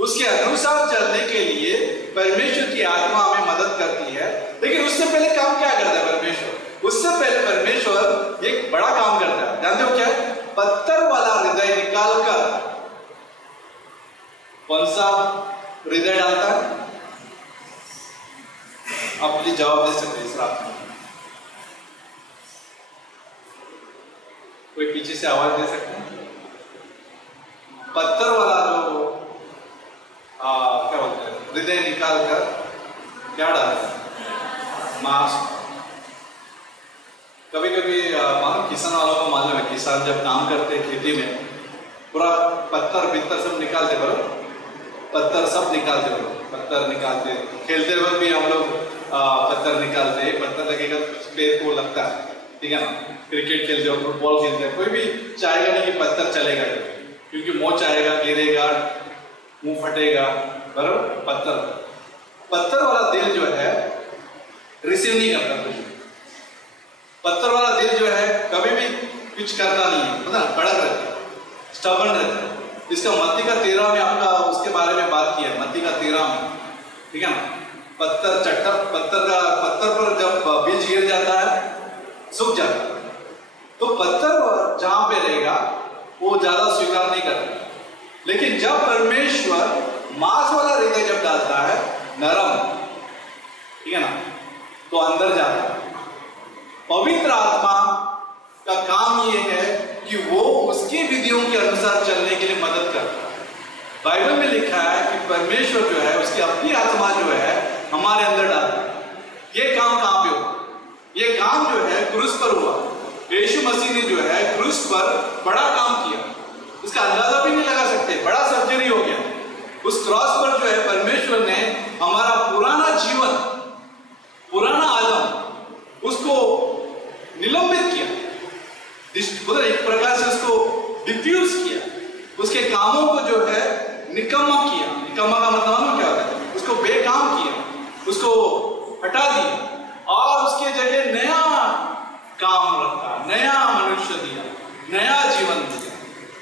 उसके अनुसार चलने के लिए परमेश्वर की आत्मा हमें मदद करती है। लेकिन उससे पहले काम क्या करता है परमेश्वर? उससे पहले परमेश्वर एक बड़ा काम करता है। जानते हो क्या? पत्थर वाला हृदय निकालकर कौन सा हृदय डालता है? आप मुझे जवाब दे सकते हैं इस रात में? कोई पीछे से आवाज दे सकते हैं? पत्थर वाला जो क्या बोलते हैं, हृदय निकाल कर क्या डालता है? मांस। कभी कभी मालूम, किसान वालों को मालूम है, किसान जब काम करते हैं खेती में, पूरा पत्थर बित्तर सब निकालते, बरोबर? पत्थर सब निकालते, बरोबर? पत्थर निकालते, खेलते वक्त भी हम लोग पत्थर निकालते हैं। पत्थर लगेगा पैर को लगता है, ठीक है ना? क्रिकेट खेलते हो, फुटबॉल खेलते हैं, कोई भी चाहेगा नहीं कि पत्थर चलेगा, क्योंकि मोच आएगा, गिरेगा, मुंह फटेगा, बरोबर? पत्थर वाला दिल जो है रिसीव नहीं करता कुछ। पत्थर वाला दिल जो है कभी भी कुछ करता नहीं है, पता ना, कड़क रहता है, स्टबर्न रहता है। इसका मत्ती का 13 में आपका उसके बारे में बात किया है, मत्ती का 13 में, ठीक है ना? पत्थर पर जब बीज गिर जाता है सूख जाता है, तो पत्थर जहां पे रहेगा वो ज्यादा स्वीकार नहीं करता। लेकिन जब परमेश्वर मांस वाला हृदय जब डालता है, नरम, ठीक है ना, तो अंदर जाता है। पवित्र आत्मा का काम ये है कि वो उसकी विधियों के अनुसार चलने के लिए मदद करता है। बाइबल में लिखा है कि परमेश्वर जो है उसकी अपनी आत्मा जो है हमारे अंदर डालता है। ये काम कहां पे हुआ? ये काम जो है क्रूस पर हुआ। यीशु मसीह ने जो है क्रूस पर बड़ा काम किया, इसका अंदाजा भी नहीं लगा सकते, बड़ा सर्जरी हो गया। उस क्रॉस पर जो है परमेश्वर ने हमारा पुराना जीवन, पुराना आदम, उसको निलंबित किया, एक प्रकार से उसको डिफ्यूज किया, उसके कामों को जो है निकम्मा किया। निकम्मा का मतलब क्या होता है? उसको बेकाम किया, उसको हटा दिया और उसके जगह नया काम रखा, नया मनुष्य दिया, नया जीवन दिया,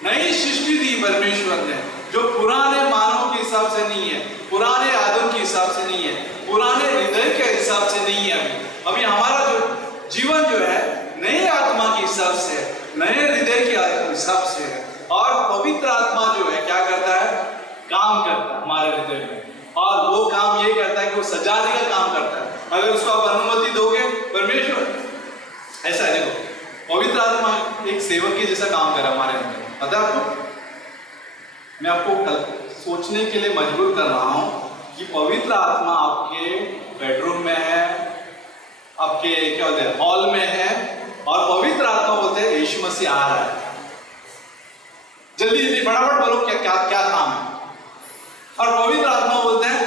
नई सृष्टि दी परमेश्वर ने, जो पुराने मानव के हिसाब से नहीं है, पुराने आदम के हिसाब से नहीं है, पुराने हृदय के हिसाब से नहीं है। अभी हमारा जो जीवन जो है नई आत्मा के हिसाब से है, नए हृदय के हिसाब से है। और पवित्र आत्मा जो है क्या करता है? काम करता है हमारे हृदय में, और वो काम ये करता है कि वो सजाने का काम करता है। अगर उसको आप अनुमति दोगे, परमेश्वर ऐसा है, देखो पवित्र आत्मा एक सेवक के जैसा काम कर रहा है हमारे अंदर। पता है आपको? मैं आपको कल सोचने के लिए मजबूर कर रहा हूं कि पवित्र आत्मा आपके बेडरूम में है, आपके क्या बोलते हैं हॉल में है, और पवित्र आत्मा बोलते हैं यीशु मसीह आ रहा है। जल्दी जल्दी फटाफट बोलो क्या क्या क्या काम है। और पवित्र आत्मा बोलते हैं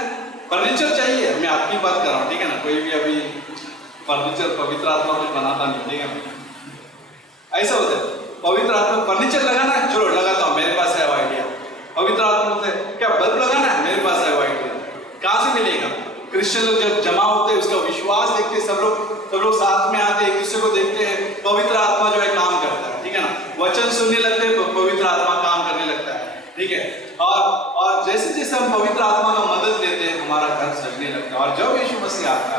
फर्नीचर चाहिए। मैं आपकी बात कर रहा हूँ, ठीक है ना? कोई भी अभी फर्नीचर पवित्र आत्मा कुछ बनाता नहीं, ठीक है ना? ऐसा होता है, पवित्र आत्मा फर्नीचर लगाना है, चलो लगाता हूँ, मेरे पास है वो आइडिया। पवित्र आत्मा बोलते हैं क्या बल्ब लगाना है, मेरे पास है वो आइडिया। कहां से मिलेगा? क्रिश्चियन लोग जब जमा होते हैं, उसका विश्वास देखते हैं, सब लोग साथ में आते हैं, एक दूसरे को देखते हैं, पवित्र आत्मा जो है काम करता है, ठीक है ना? वचन सुनने लगते हैं, पवित्र आत्मा काम करने लगता है, ठीक है? और जैसे जैसे हम पवित्र आत्मा का मदद लेते हैं, हमारा घर सजने लगता है। और जब यीशु मसीह आता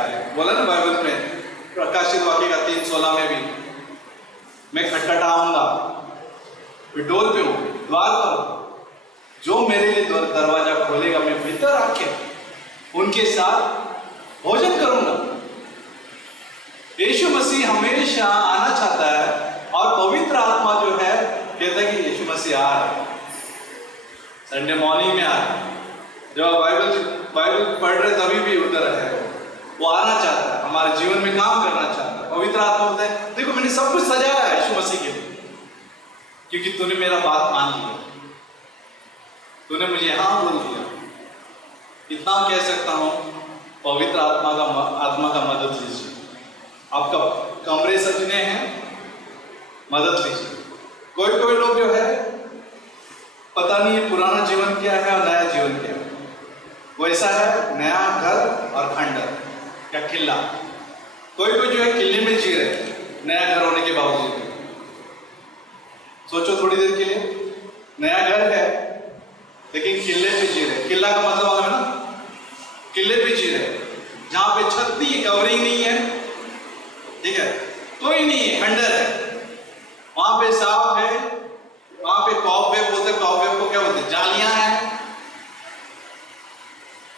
है, बोला ना बाइबल में, प्रकाशित वाक्य का 3:16 में भी, मैं खटखटाऊंगा, डोर पे हूं, द्वार पर, जो मेरे लिए दरवाजा खोलेगा, मैं भीतर आके उनके साथ भोजन करूंगा। यीशु मसीह हमेशा आना चाहता है, और पवित्र आत्मा जो है कहता है कि यीशु मसीह आ रहा है, संडे मॉर्निंग में आ रहा है। जब बाइबल पढ़ रहे तभी भी उधर है, वो आना चाहता है, हमारे जीवन में काम करना चाहता है। पवित्र आत्मा बोलता है देखो मैंने सब कुछ सजाया है यीशु मसीह के लिए, क्योंकि तूने मेरा बात मान लिया, तूने मुझे हाँ बोल दिया। इतना कह सकता हूं, पवित्र आत्मा का मदद लीजिए। आपका कमरे सजने हैं, मदद लीजिए। कोई कोई लोग जो है पता नहीं है पुराना जीवन क्या है और नया जीवन क्या है। वो ऐसा है नया घर और खंडर या किला। कोई कोई जो है किले में जी रहे नया घर होने के बावजूद। सोचो थोड़ी देर के लिए, नया घर है लेकिन किले पे जी रहे। किला का मतलब मालूम है ना, किले पे जी रहे जहां पे छत नहीं है, कवरिंग नहीं है, ठीक है, कोई नहीं है, खंडर है। वहां पे सांप है, वहां पे कॉकवेब बोलते, कॉकवेब को क्या बोलते, जालियां हैं,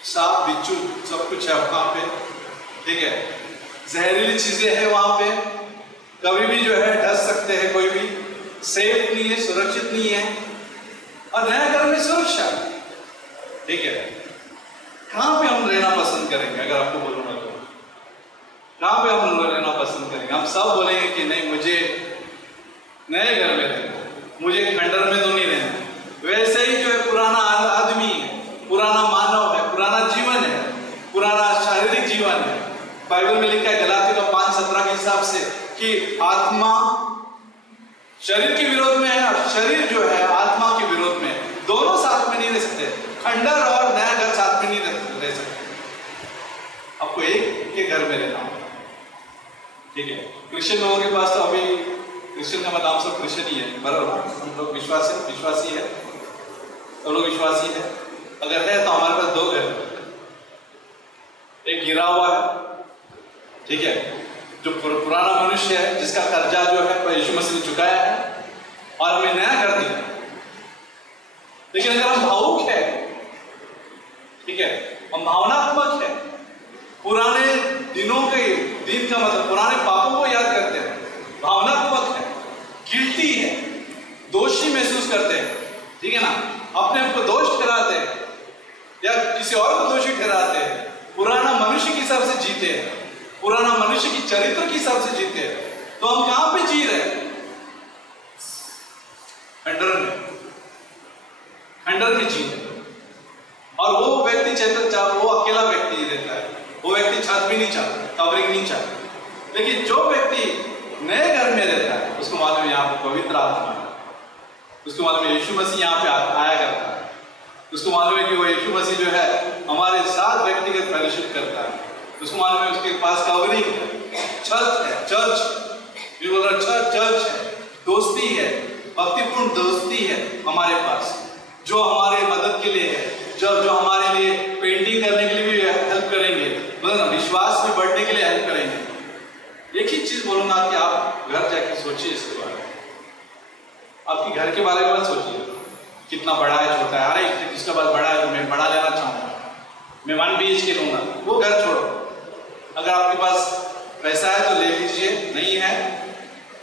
सांप बिच्छू सब कुछ है वहां पे, ठीक है। जहरीली चीजें हैं वहां पे, कभी भी जो है डस सकते हैं, कोई भी सेफ नहीं है, सुरक्षित नहीं है। और नया घर में सुरक्षा, ठीक है। कहां पे हम रहना पसंद करेंगे? अगर आपको बोलूंगा तो कहां पे हम रहना पसंद करेंगे? हम सब बोलेंगे कि नहीं मुझे नए घर में रहना, मुझे खंडर में तो नहीं रहना। वैसे ही जो है पुराना आदमी है, पुराना मानव है, पुराना जीवन है, पुराना शारीरिक जीवन है। बाइबल में लिखा है गलाती 5:17 के हिसाब से कि आत्मा शरीर के विरोध में है और शरीर जो है आत्मा के विरोध में, दोनों साथ में नहीं रह सकते। खंडर और नया घर साथ में नहीं रह सकते। आपको एक के घर में रहना होगा, ठीक है। क्रिश्चियन लोगों के पास तो अभी क्रिश्चियन का मतलब सब क्रिश्चियन ही है, बराबर, हम लोग विश्वासी है, हम लोग विश्वासी है। अगर है तो हमारे पास 2 घर, एक गिरा हुआ है, ठीक है, जो पुराना मनुष्य है जिसका कर्जा जो है यीशु मसीह ने चुकाया है, और हमें नया घर दिया। लेकिन अगर हम भावुक है, ठीक है, हम भावनात्मक है, पुराने दिनों के दिन का मतलब पुराने पापों को याद करते हैं, भावनात्मक है, गिल्टी है, दोषी महसूस करते हैं, ठीक है ना, अपने आप को दोष ठहराते हैं या किसी और को दोषी ठहराते हैं, पुराना मनुष्य के हिसाब से जीते हैं, पुराना मनुष्य की चरित्र के हिसाब से जीते हैं, तो हम कहां पे जी रहे हैं? खंडर में जी रहे। और वो व्यक्ति वो अकेला व्यक्ति रहता है, वो व्यक्ति छत भी नहीं चाहता, कवरिंग नहीं चाहता। लेकिन जो व्यक्ति नए घर में रहता है उसको मालूम है यहाँ पे पवित्र आत्मा है, उसको मालूम है यीशु मसीह यहाँ पे आया करता है, उसको मालूम है कि वो यीशु मसीह जो है हमारे साथ व्यक्तिगत फेलोशिप करता है, उसको मालूम है उसके पास कवरिंग है, छत है, चर्च भी बोल रहा, चर्च है, दोस्ती है, भक्तिपूर्ण दोस्ती है हमारे पास, जो हमारे मदद के लिए है, जो हमारे लिए पेंटिंग करने के लिए भी हेल्प करेंगे, मतलब विश्वास में बढ़ने के लिए हेल्प करेंगे। एक ही चीज बोलूंगा कि आप घर जाके सोचिए इसके बारे में, आपके घर के बारे में मत सोचिए कितना बड़ा है छोटा है, अरे इसका पास बड़ा है तो मैं बड़ा लेना चाहूंगा, मैं 1 BHK लूंगा, वो घर छोड़ो। अगर आपके पास पैसा है तो ले लीजिए, नहीं है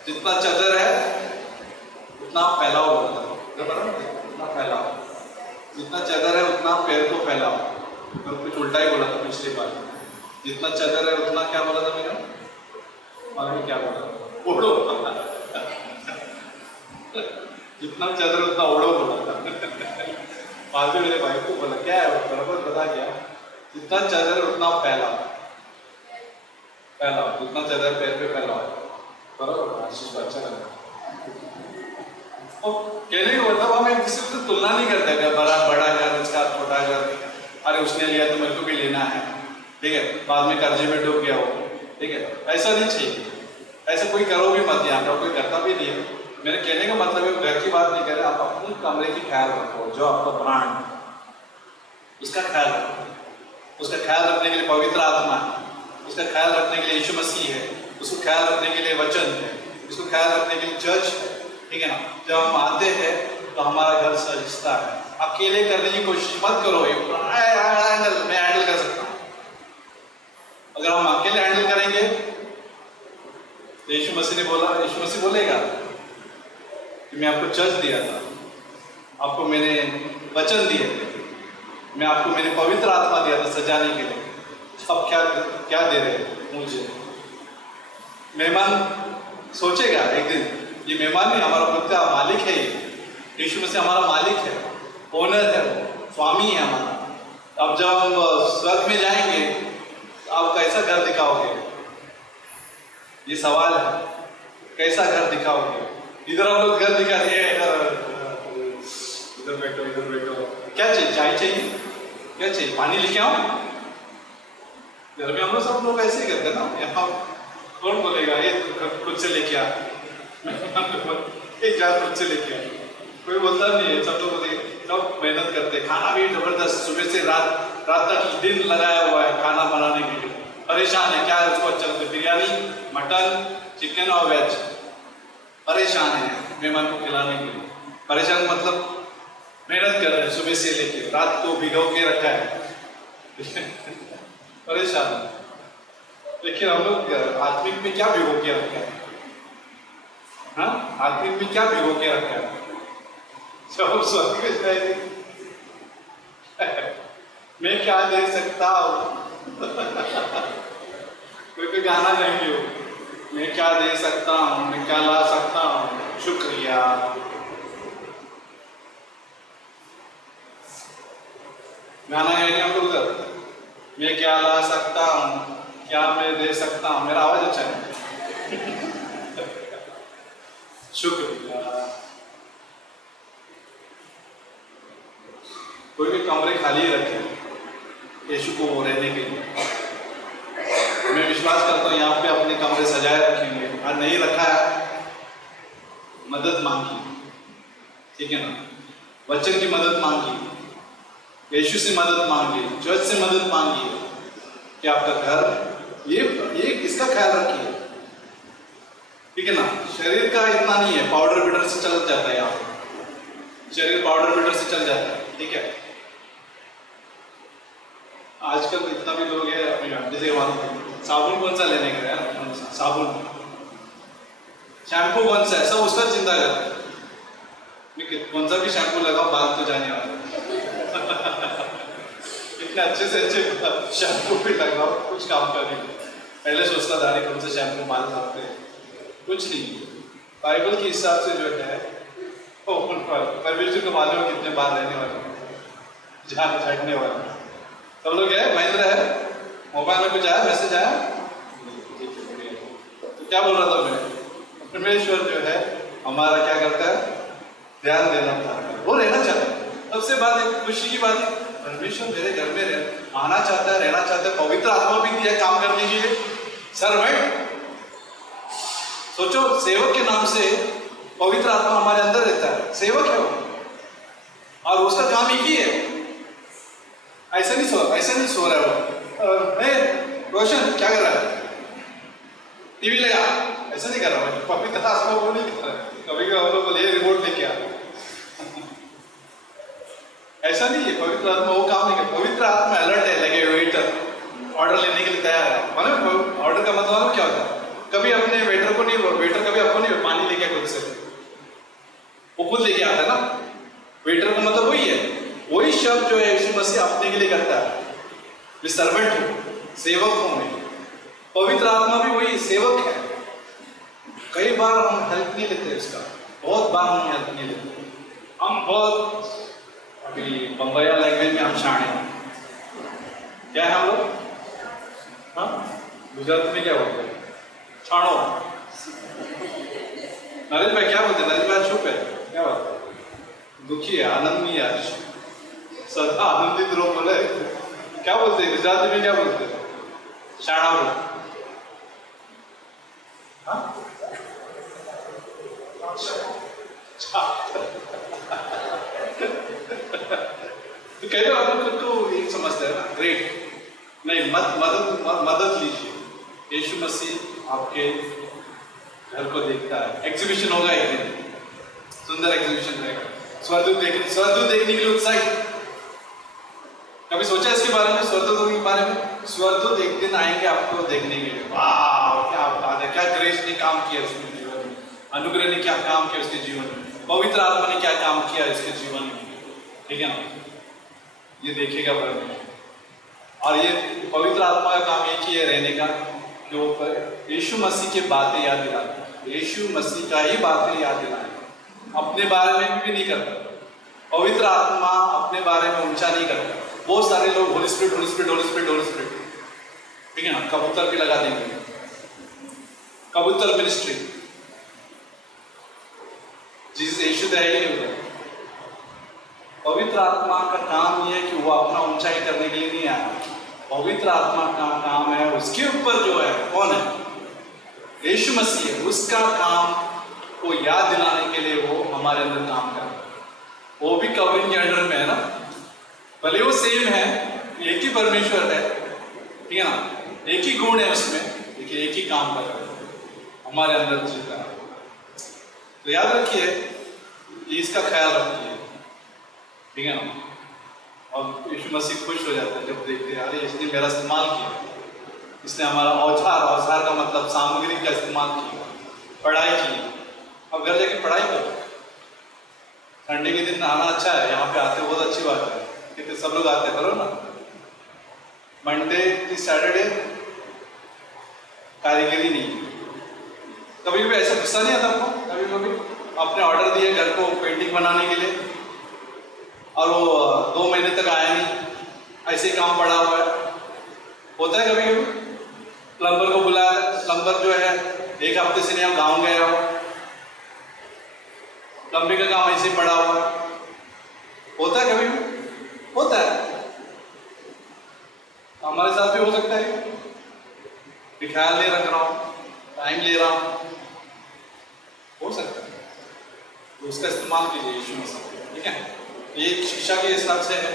जितना चादर है उतना फैलाओ, उतना फैलाओ, जितना चादर है उतना पैर को फैलाओ। मैं कुछ उल्टा ही बोला था पिछली बार, जितना चादर है उतना क्या बोला था मेरा, और मैं क्या बोला, ओढ़ो जितना चादर उतना ओढ़ो बोला था। बाद में मेरे भाई को बोला क्या है बराबर बता क्या, जितना चादर उतना फैलाओ, जितना चादर पैर पे फैलाओ, बराबर। आशीष को अच्छा लगा। कहने का मतलब हम एक दूसरे से तुलना नहीं करते, बड़ा घर इसका छोटा घर, अरे उसने लिया तो मेरे को भी लेना है, ठीक है, बाद में कर्जे में डूब गया हो, ठीक है, ऐसा नहीं चाहिए, ऐसा कोई करो भी मत, यहाँ पर कोई करता भी नहीं है। मेरे कहने का मतलब है घर की बात नहीं कर रहे, आप अपने कमरे की ख्याल रखो, जो आपका प्राण उसका ख्याल रखो, उसका ख्याल रखने के लिए पवित्र आत्मा है, उसका ख्याल रखने के लिए यीशु मसीह है, उसको ख्याल रखने के लिए वचन है, उसको ख्याल रखने के लिए चर्च है, ठीक है ना। जब हम आते हैं तो हमारा घर सजता है। अकेले करने की कोशिश मत करो, ये मैं हैंडल कर सकता हूँ। अगर हम अकेले हैंडल करेंगे तो यीशु मसीह बोलेगा कि मैं आपको चर्च दिया था, आपको मैंने वचन दिए थे, मैं आपको मैंने पवित्र आत्मा दिया था सजाने के लिए, अब क्या दे रहे मुझे। मेहमान सोचेगा एक दिन, ये मेहमान नहीं, हमारा खुद का मालिक है, यीशु मसीह हमारा मालिक है, ओनर है, स्वामी है हमारा। अब जब हम स्वर्ग में जाएंगे तो आप कैसा घर दिखाओगे, ये सवाल है, कैसा घर दिखाओगे। इधर हम लोग घर दिखा दिए, इधर बैठो, इधर बैठो। क्या चाहिए? चाय चाहिए? क्या चाहिए? पानी लेके आओ? घर में हम लोग सब लोग ऐसे ही करते हैं ना। यहाँ कौन बोलेगा ये खुद से लेके आ, एक जार खुद से लेके आ, कोई बोलता नहीं है। सब लोग बोलेंगे सब मेहनत करते हैं, खाना भी जबरदस्त, सुबह से रात तक दिन लगाया हुआ है खाना बनाने के लिए, परेशान है। क्या है उसको अच्छा लगता है? बिरयानी, मटन, चिकन और वेज, परेशान है मेहमान को खिलाने के लिए। परेशान मतलब मेहनत कर रहे हैं, सुबह से लेके रात को भिगो के रखा है परेशान है। लेकिन हम लोग आत्मिक में क्या भिगो के रखा है? हाँ, आत्मिक में क्या भिगो के रखा है? सब स्वर्ग में जाएंगे मैं क्या दे सकता हूँ कोई गाना नहीं हो, मैं क्या दे सकता हूँ, मैं क्या ला सकता हूँ, शुक्रिया। गाना गाएंगे हम लोग उधर, मैं क्या ला सकता हूँ, क्या मैं दे सकता हूँ। मेरा आवाज अच्छा है शुक्रिया। कोई भी कमरे खाली रखे यीशु को रहने के लिए। मैं विश्वास करता हूँ यहाँ पे अपने कमरे सजाए रखेंगे, और नहीं रखा है मदद मांगी, ठीक है ना? वचन की मदद मांगी, यीशु से मदद मांगी, चर्च से मदद मांगी कि आपका घर ये इसका ख्याल रखिए, ठीक है ना? शरीर का इतना नहीं है, पाउडर बीटर से चल जाता है, यहाँ शरीर पाउडर बीटर से चल जाता है, ठीक है? आजकल इतना भी लोग है अपनी जैसे साबुन कौन सा लेने गए हैं, साबुन, शैम्पू कौन सा है, सब उसका चिंता करते हैं। कौन सा भी शैम्पू लगाओ बाल तो जाने वाला इतने अच्छे से अच्छे शैम्पू भी लगाओ, कुछ काम का नहीं। पहले सोचता था कौन से शैम्पू बाल खाते हैं, कुछ नहीं। बाइबल के हिसाब से जो है परमेश्वर को मालूम कितने बाल रहने वाले, जान छाटने वाले। सब लोग है, महेंद्र है, मोबाइल में कुछ आया, मैसेज आया? तो क्या बोल रहा था मैं? परमेश्वर जो है हमारा क्या करता है? ध्यान देना चाहता है, वो रहना चाहता है। सबसे बात एक खुशी की बात है, परमेश्वर मेरे घर में आना चाहता है, रहना चाहता है। पवित्र आत्मा भी दिया काम करने के लिए, सर्वेंट। सोचो, सेवक के नाम से पवित्र आत्मा हमारे अंदर रहता है, सेवक है वो, और उसका काम एक ही है। ऐसा नहीं सो रहा है वो। रोशन क्या कर रहा है? टीवी लगा, ऐसा नहीं कर रहा है। पवित्र आत्मा वो नहीं कर रहा है। कभी कभी हम लोग बोले रिमोट लेके आ, ऐसा नहीं है। पवित्र आत्मा वो काम नहीं कर। पवित्र आत्मा अलर्ट है, लगे वेटर, ऑर्डर लेने के लिए तैयार है। मालूम ऑर्डर का मतलब क्या होता है? कभी अपने वेटर को नहीं, वेटर कभी आपको नहीं पानी लेके खुद से, वो खुद लेके आता है ना। वेटर का मतलब वही है, वही शब्द जो है यीशु मसीह अपने के लिए करता है। मैं सर्वेंट हूं, सेवक हूं मैं। पवित्र आत्मा भी वही सेवक है। कई बार हम हेल्प नहीं लेते इसका, बहुत बार हम हेल्प नहीं लेते। हम बहुत, अभी बम्बईया लैंग्वेज में हम शाणे हैं। क्या है हम लोग? हाँ, गुजराती में क्या बोलते हैं? छाणो। नरेश भाई क्या बोलते हैं? नरेश भाई चुप है, क्या बात है? दुखी है, आनंद नहीं है आज, सदा आनंदित रहो बोले। क्या बोलते हैं गुजराती में? क्या बोलते हैं? शाणा बोल। तो कई बार आप लोग तो एक समझते हैं ना, ग्रेट नहीं, मदद लीजिए। यीशु मसीह आपके घर को देखता है। एग्जीबिशन होगा एक दिन, सुंदर एग्जीबिशन रहेगा, स्वर्गदूत देखने के लिए उत्साहित। कभी सोचा इसके बारे में, स्वर्गदूतों के बारे में? स्वर्गदूत एक दिन आएंगे आपको देखने के लिए। वाह, क्या बात है, क्या ग्रेस ने काम किया उसके जीवन में, अनुग्रह ने क्या काम किया उसके जीवन में, पवित्र आत्मा ने क्या काम किया इसके जीवन में, ठीक है ना? ये देखेगा परमेश्वर। और ये पवित्र आत्मा का काम एक ही है रहने का, कि वो यीशु मसीह की बातें याद दिलाए, यीशु मसीह का ही बातें याद दिलाए। अपने बारे में भी नहीं करता पवित्र आत्मा, अपने बारे में ऊंचा नहीं करता। बहुत सारे लोग Holi spirit Holi spirit Holi spirit Holi spirit, ठीक है ना? कबूतर भी लगा देंगे, कबूतर मिनिस्ट्री। जिस यीशु तो है ही नहीं उधर। पवित्र आत्मा का काम ये है कि वो अपना ऊंचाई करने के लिए नहीं आया। पवित्र आत्मा का काम है उसके ऊपर जो है कौन है, यीशु मसीह है, उसका काम को याद दिलाने के लिए वो हमारे अंदर काम कर रहा है। वो भी कवरिंग के अंडर में है ना, भले वो सेम है, एक ही परमेश्वर है, ठीक है ना, एक ही गुण है उसमें, लेकिन एक ही काम कर रहा है हमारे अंदर जीता है। तो याद रखिए, इसका ख्याल रखिए, ठीक है ना। और यीशु मसीह खुश हो जाता है जब देखते हैं अरे इसने मेरा इस्तेमाल किया, इसने हमारा औजार का मतलब सामग्री का इस्तेमाल किया, पढ़ाई की। अब घर जाके पढ़ाई करो। संडे के दिन नहाना अच्छा है, यहाँ पे आते बहुत अच्छी बात है, कितने सब लोग आते करो ना। मंडे की सैटरडे कारीगरी नहीं। कभी भी ऐसा गुस्सा नहीं आता आपको? कभी कभी आपने ऑर्डर दिया घर को पेंटिंग बनाने के लिए और वो 2 महीने तक आया नहीं, ऐसे ही काम पड़ा हुआ है, होता है कभी कभी। प्लम्बर को बुलाया, प्लम्बर जो है 1 हफ्ते से नहीं आप गाँव गए हो, प्लम्बिंग का काम ऐसे ही पड़ा हुआ है, होता है कभी भी, होता है। हमारे साथ भी हो सकता है कि ख्याल नहीं रख रहा हूँ, टाइम ले रहा हूँ, हो सकता है। तो उसका इस्तेमाल कीजिए यीशु मसीह, ठीक है। ये शिक्षा के हिसाब से है,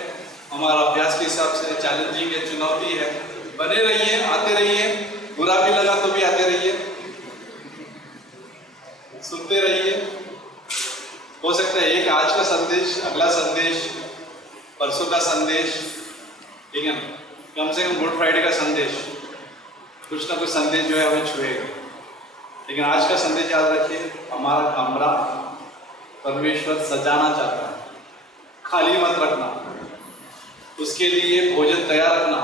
हमारा अभ्यास के हिसाब से चैलेंजिंग है, चुनौती है। बने रहिए, आते रहिए, बुरा भी लगा तो भी आते रहिए, सुनते रहिए। हो सकता है एक आज का संदेश, अगला संदेश, परसों का संदेश, ठीक है ना, कम से कम गुड फ्राइडे का संदेश, कुछ ना कुछ संदेश जो है हमें छुएगा। लेकिन आज का संदेश याद रखिए, हमारा कमरा परमेश्वर सजाना चाहता है, खाली मत रखना, उसके लिए भोजन तैयार रखना।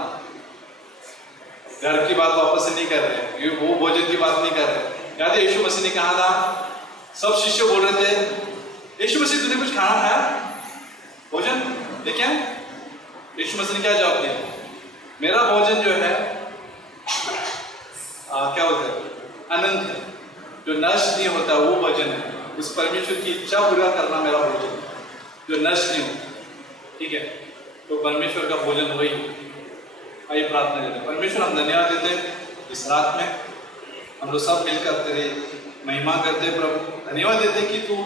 घर की बात वापस से नहीं कर रहे, वो भोजन की बात नहीं कर रहे। याद है यीशु मसीह ने कहा था, सब शिष्य बोल रहे थे यीशु मसीह तूने कुछ खाना खाया, भोजन लेके आए? यीशु मसीह ने क्या जवाब दिया? मेरा भोजन जो है क्या बोलते हैं, अनंत है, जो नष्ट नहीं होता वो भोजन है। उस परमेश्वर की इच्छा पूरा करना मेरा भोजन, जो नष्ट नहीं होता, ठीक है। तो परमेश्वर का भोजन वही। आइए प्रार्थना करते हैं। परमेश्वर हम धन्यवाद देते इस रात में, हम लोग सब मिलकर तेरे महिमा करते प्रभु। धन्यवाद देते कि तू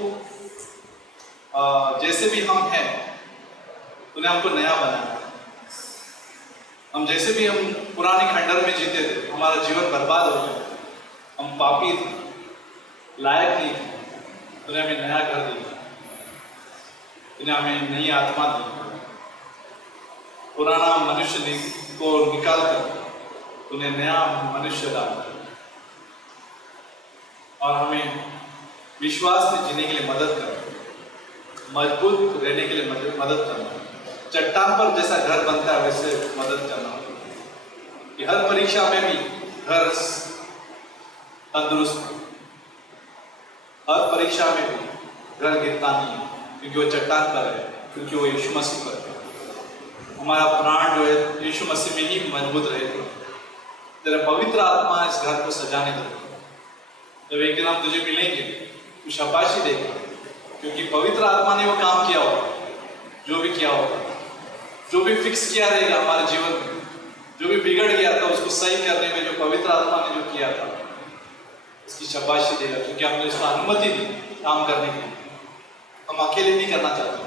जैसे भी हम हैं तूने हमको नया बनाया। हम जैसे भी हम पुराने खंडर में जीते थे, हमारा जीवन बर्बाद हो गया, हम पापी थे, लायक नहीं थे, तूने हमें नया घर दिया, तूने हमें नई आत्मा दी, पुराना मनुष्य को निकाल कर तूने नया मनुष्य डाला और हमें विश्वास में जीने के लिए मदद कर, मजबूत रहने के लिए मदद करना। चट्टान पर जैसा घर बनता है वैसे मदद करना कि हर परीक्षा में भी घर तंदुरुस्त, हर परीक्षा में भी घर गिरता नहीं, क्योंकि वो चट्टान पर है, क्योंकि वो यीशु मसीह पर है। हमारा प्राण जो है यीशु मसीह में ही मजबूत रहेगा। तेरा पवित्र आत्मा इस घर को सजाने दे। जब एक दिन हम तुझे मिलेंगे तू शाबाशी देगा, क्योंकि पवित्र आत्मा ने वो काम किया होगा, जो भी किया होगा, जो भी फिक्स किया रहेगा हमारे जीवन में, जो भी बिगड़ गया था उसको सही करने में जो पवित्र आत्मा ने जो किया था उसकी शाबाशी देगा, क्योंकि हमने उसको अनुमति दी काम करने की। हम अकेले नहीं करना चाहते,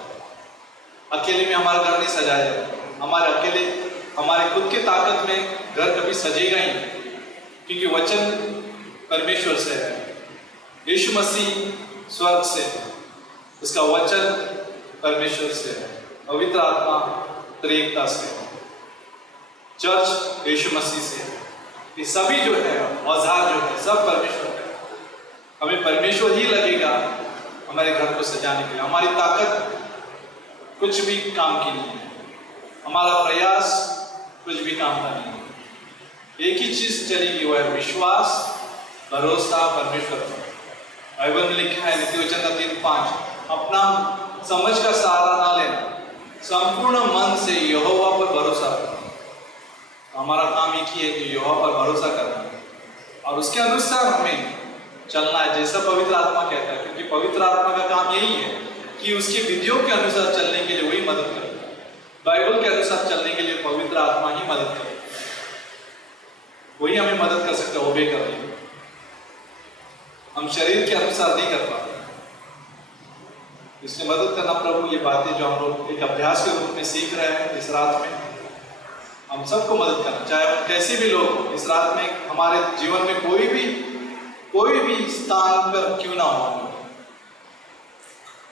अकेले में हमारा घर नहीं सजाया जाता। हमारे अकेले हमारे खुद के ताकत में घर कभी सजेगा ही नहीं, क्योंकि वचन परमेश्वर से है, यीशु मसीह स्वर्ग से है, उसका वचन परमेश्वर से है, पवित्र आत्मा त्रिएकता से है, चर्च यीशु मसीह से है। ये सभी जो है औजार जो है सब परमेश्वर है। हमें परमेश्वर ही लगेगा हमारे घर को सजाने के लिए। हमारी ताकत कुछ भी काम की नहीं है, हमारा प्रयास कुछ भी काम का नहीं है। एक ही चीज चलेगी, वो है विश्वास, भरोसा परमेश्वर पर। बाइबल में लिखा है नीति वचन 3:5, अपना समझ का सहारा ना लेना, संपूर्ण मन से यहोवा पर भरोसा करना। हमारा काम एक ही है कि यहोवा पर भरोसा करना और उसके अनुसार हमें चलना है जैसा पवित्र आत्मा कहता है, क्योंकि पवित्र आत्मा का काम यही है कि उसकी विधियों के अनुसार चलने के लिए वही मदद करता है। बाइबल के अनुसार चलने के लिए पवित्र आत्मा ही मदद करता है, वही हमें मदद कर सकता है ओबे करने में। हम शरीर के अनुसार नहीं कर पाते, इसलिए मदद करना प्रभु। ये बातें जो हम लोग एक अभ्यास के रूप में सीख रहे हैं इस रात में, हम सबको मदद करना, चाहे हम कैसे भी लोग हो इस रात में, हमारे जीवन में कोई भी स्थान पर क्यों ना हो,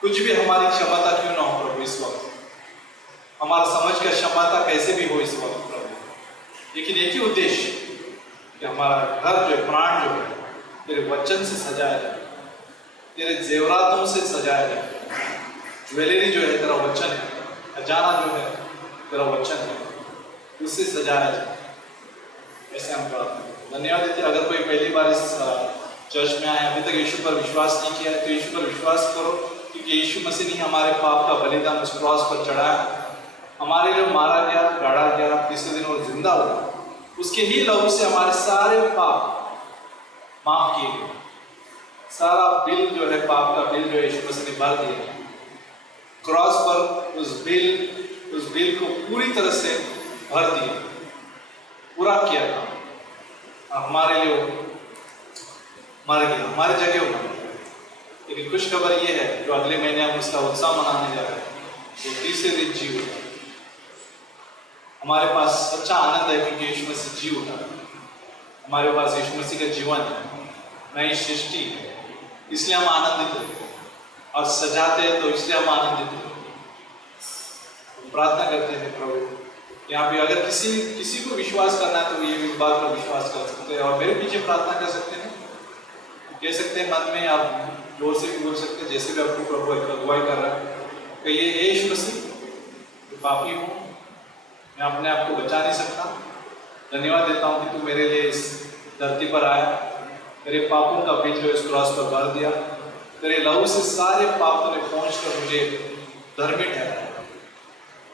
कुछ भी हमारी क्षमता क्यों ना हो प्रभु इस वक्त, हमारा समझ का क्षमता कैसे भी हो इस वक्त प्रभु, लेकिन एक ही उद्देश्य कि हमारा घर जो है, प्राण जो है, तेरे वचन से सजाया जाए, तेरे जेवरातों से सजाया जाए। ज्वेलरी जो है तेरा वचन है, खजाना जो है तेरा वचन है, उससे सजाया जाए। ऐसे हम धन्यवाद देते। अगर कोई पहली बार इस चर्च में आए, अभी तक यीशु पर विश्वास नहीं किया है, तो यीशु पर विश्वास करो, क्योंकि यीशु मसीह ने हमारे पाप का बलिदान उस क्रॉस पर चढ़ाया, हमारे लिए मारा गया, गाड़ा गया, तीसरे दिन और जिंदा हुआ। उसके ही लहू से हमारे सारे पाप माफ किए गए। सारा बिल जो है, पाप का बिल जो है यीशु मसीह ने भर दिया क्रॉस पर। उस बिल को पूरी तरह से भर दिया, पूरा किया था, और हमारे लिए मर गया, हमारी जगह हो। लेकिन खुश खबर ये है, जो अगले महीने हम उसका उत्सव मनाने जा रहे हैं, वो तीसरे दिन जी उठा। हमारे पास सच्चा आनंद है, क्योंकि यीशु मसीह जी उठा। हमारे पास यीशु मसीह का जीवन है, नई सृष्टि है, इसलिए हम आनंदित हैं, और सजाते हैं तो इसलिए हम आनंदित हैं। प्रार्थना करते हैं प्रभु, यहाँ पे अगर किसी को विश्वास करना है तो ये भी बात पर विश्वास कर सकते हैं, और मेरे पीछे प्रार्थना कर सकते हैं, कह सकते हैं मन में, आप जोर से भी बोल सकते हैं, जैसे भी आपको प्रभु अगुवाई कर रहा है। कहिए, हे यीशु मसीह, पापी हूँ, मैं अपने आप को बचा नहीं सकता, धन्यवाद देता हूँ कि तू मेरे लिए इस धरती पर आया, तेरे पापों का बिल जो इस क्रॉस पर भर दिया, तेरे लहू से सारे पापों ने पहुँचकर मुझे धर्मी ठहराया,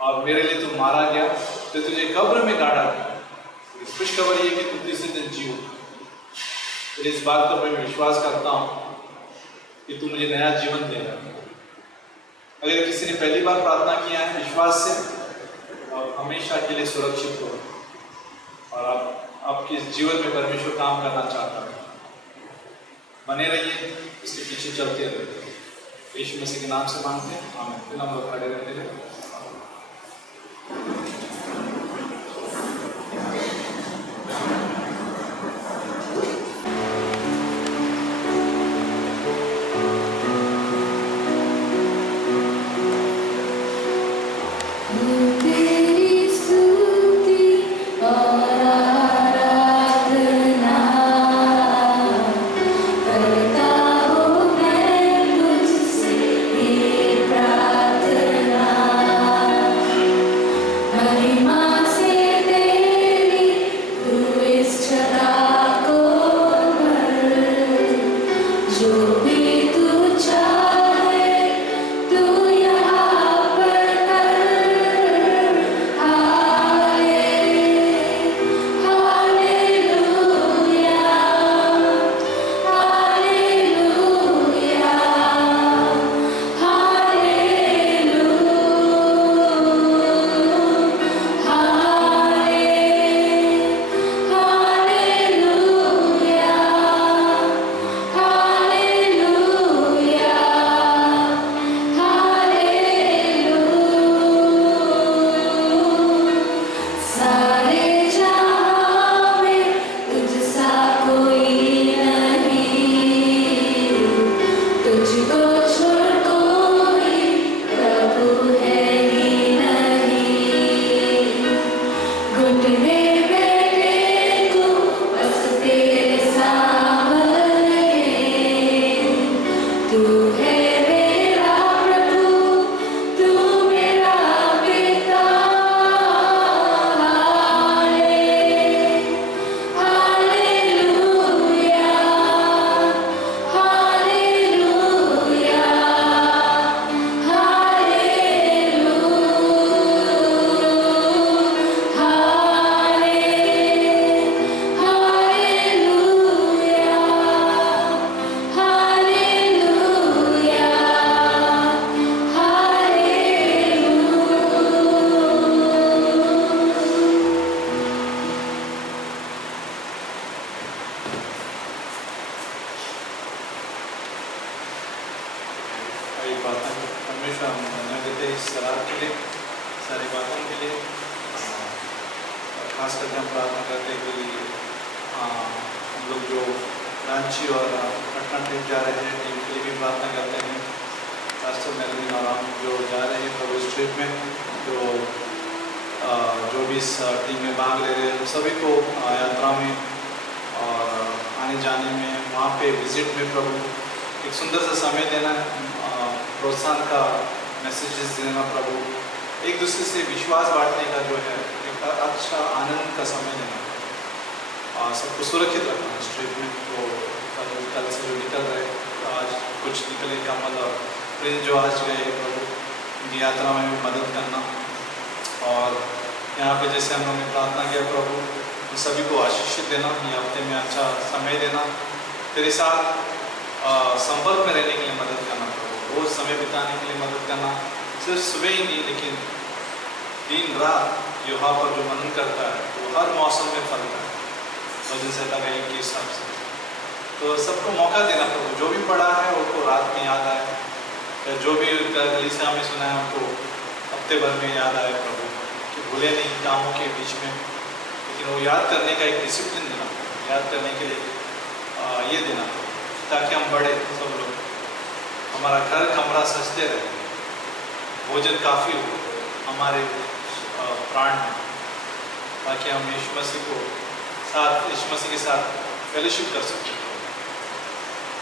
और मेरे लिए तू मारा गया, तो तुझे कब्र में गाड़ा गया। खुश खबर ये कि तू तीसरे दिन जी उठा। तो इस बात पर मैं विश्वास करता हूँ कि तू मुझे नया जीवन देगा। अगर किसी ने पहली बार प्रार्थना किया है विश्वास से, और हमेशा के लिए सुरक्षित हो, और आपके जीवन में परमेश्वर काम करना चाहता है, बने रहिए, उसके पीछे चलते रहिए। यीशु मसीह के नाम से मांगते हैं, आमीन। फिर हम लोग खड़े रहते हैं। के लिए खास करके हम प्रार्थना करते हैं कि हम लोग जो रांची और पटना ट्रिप जा रहे हैं टीम के लिए भी प्रार्थना करते हैं। रास्ते मेलविन और हम जो जा रहे हैं प्रभु इस ट्रिप में जो भी इस टीम में भाग ले रहे हैं सभी को यात्रा में और आने जाने में वहाँ पे विजिट में प्रभु एक सुंदर सा समय देना, प्रोत्साहन का मैसेजेस देना प्रभु, एक दूसरे से विश्वास बांटने का जो है एक अच्छा आनंद का समय देना और सबको सुरक्षित रखना इस ट्रिप में। तो कल से जो निकल रहे तो आज कुछ निकले का मतलब ट्रेन जो आज गए प्रभु उनकी यात्रा में भी मदद करना और यहाँ पे जैसे हम लोगों ने प्रार्थना किया प्रभु उन सभी को आशीषित देना, ये हफ्ते में अच्छा समय देना, तेरे साथ संपर्क में रहने के लिए मदद करना प्रभु, रोज समय बिताने के लिए मदद करना, सिर्फ सुबह ही नहीं लेकिन दिन रात यहाँ पर जो मनन करता है वो हर मौसम में फलता है वजन से लगा एक के हिसाब से। तो सबको मौका देना प्रभु, जो भी पढ़ा है उनको रात में याद आए या जो भी गलीसा में सुना है उनको हफ्ते भर में याद आए प्रभु, कि भूले नहीं कामों के बीच में, लेकिन वो याद करने का एक डिसिप्लिन देना, याद करने के लिए ये देना ताकि हम बढ़े सब लोग, हमारा घर कमरा सजते रहे, भोजन काफ़ी हो हमारे प्राण में, ताकि हम यीशु मसीह के साथ फेलोशिप कर सकें।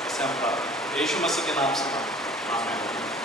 ऐसे हम प्रार्थना यीशु मसीह के नाम से मांगते हैं, आमीन।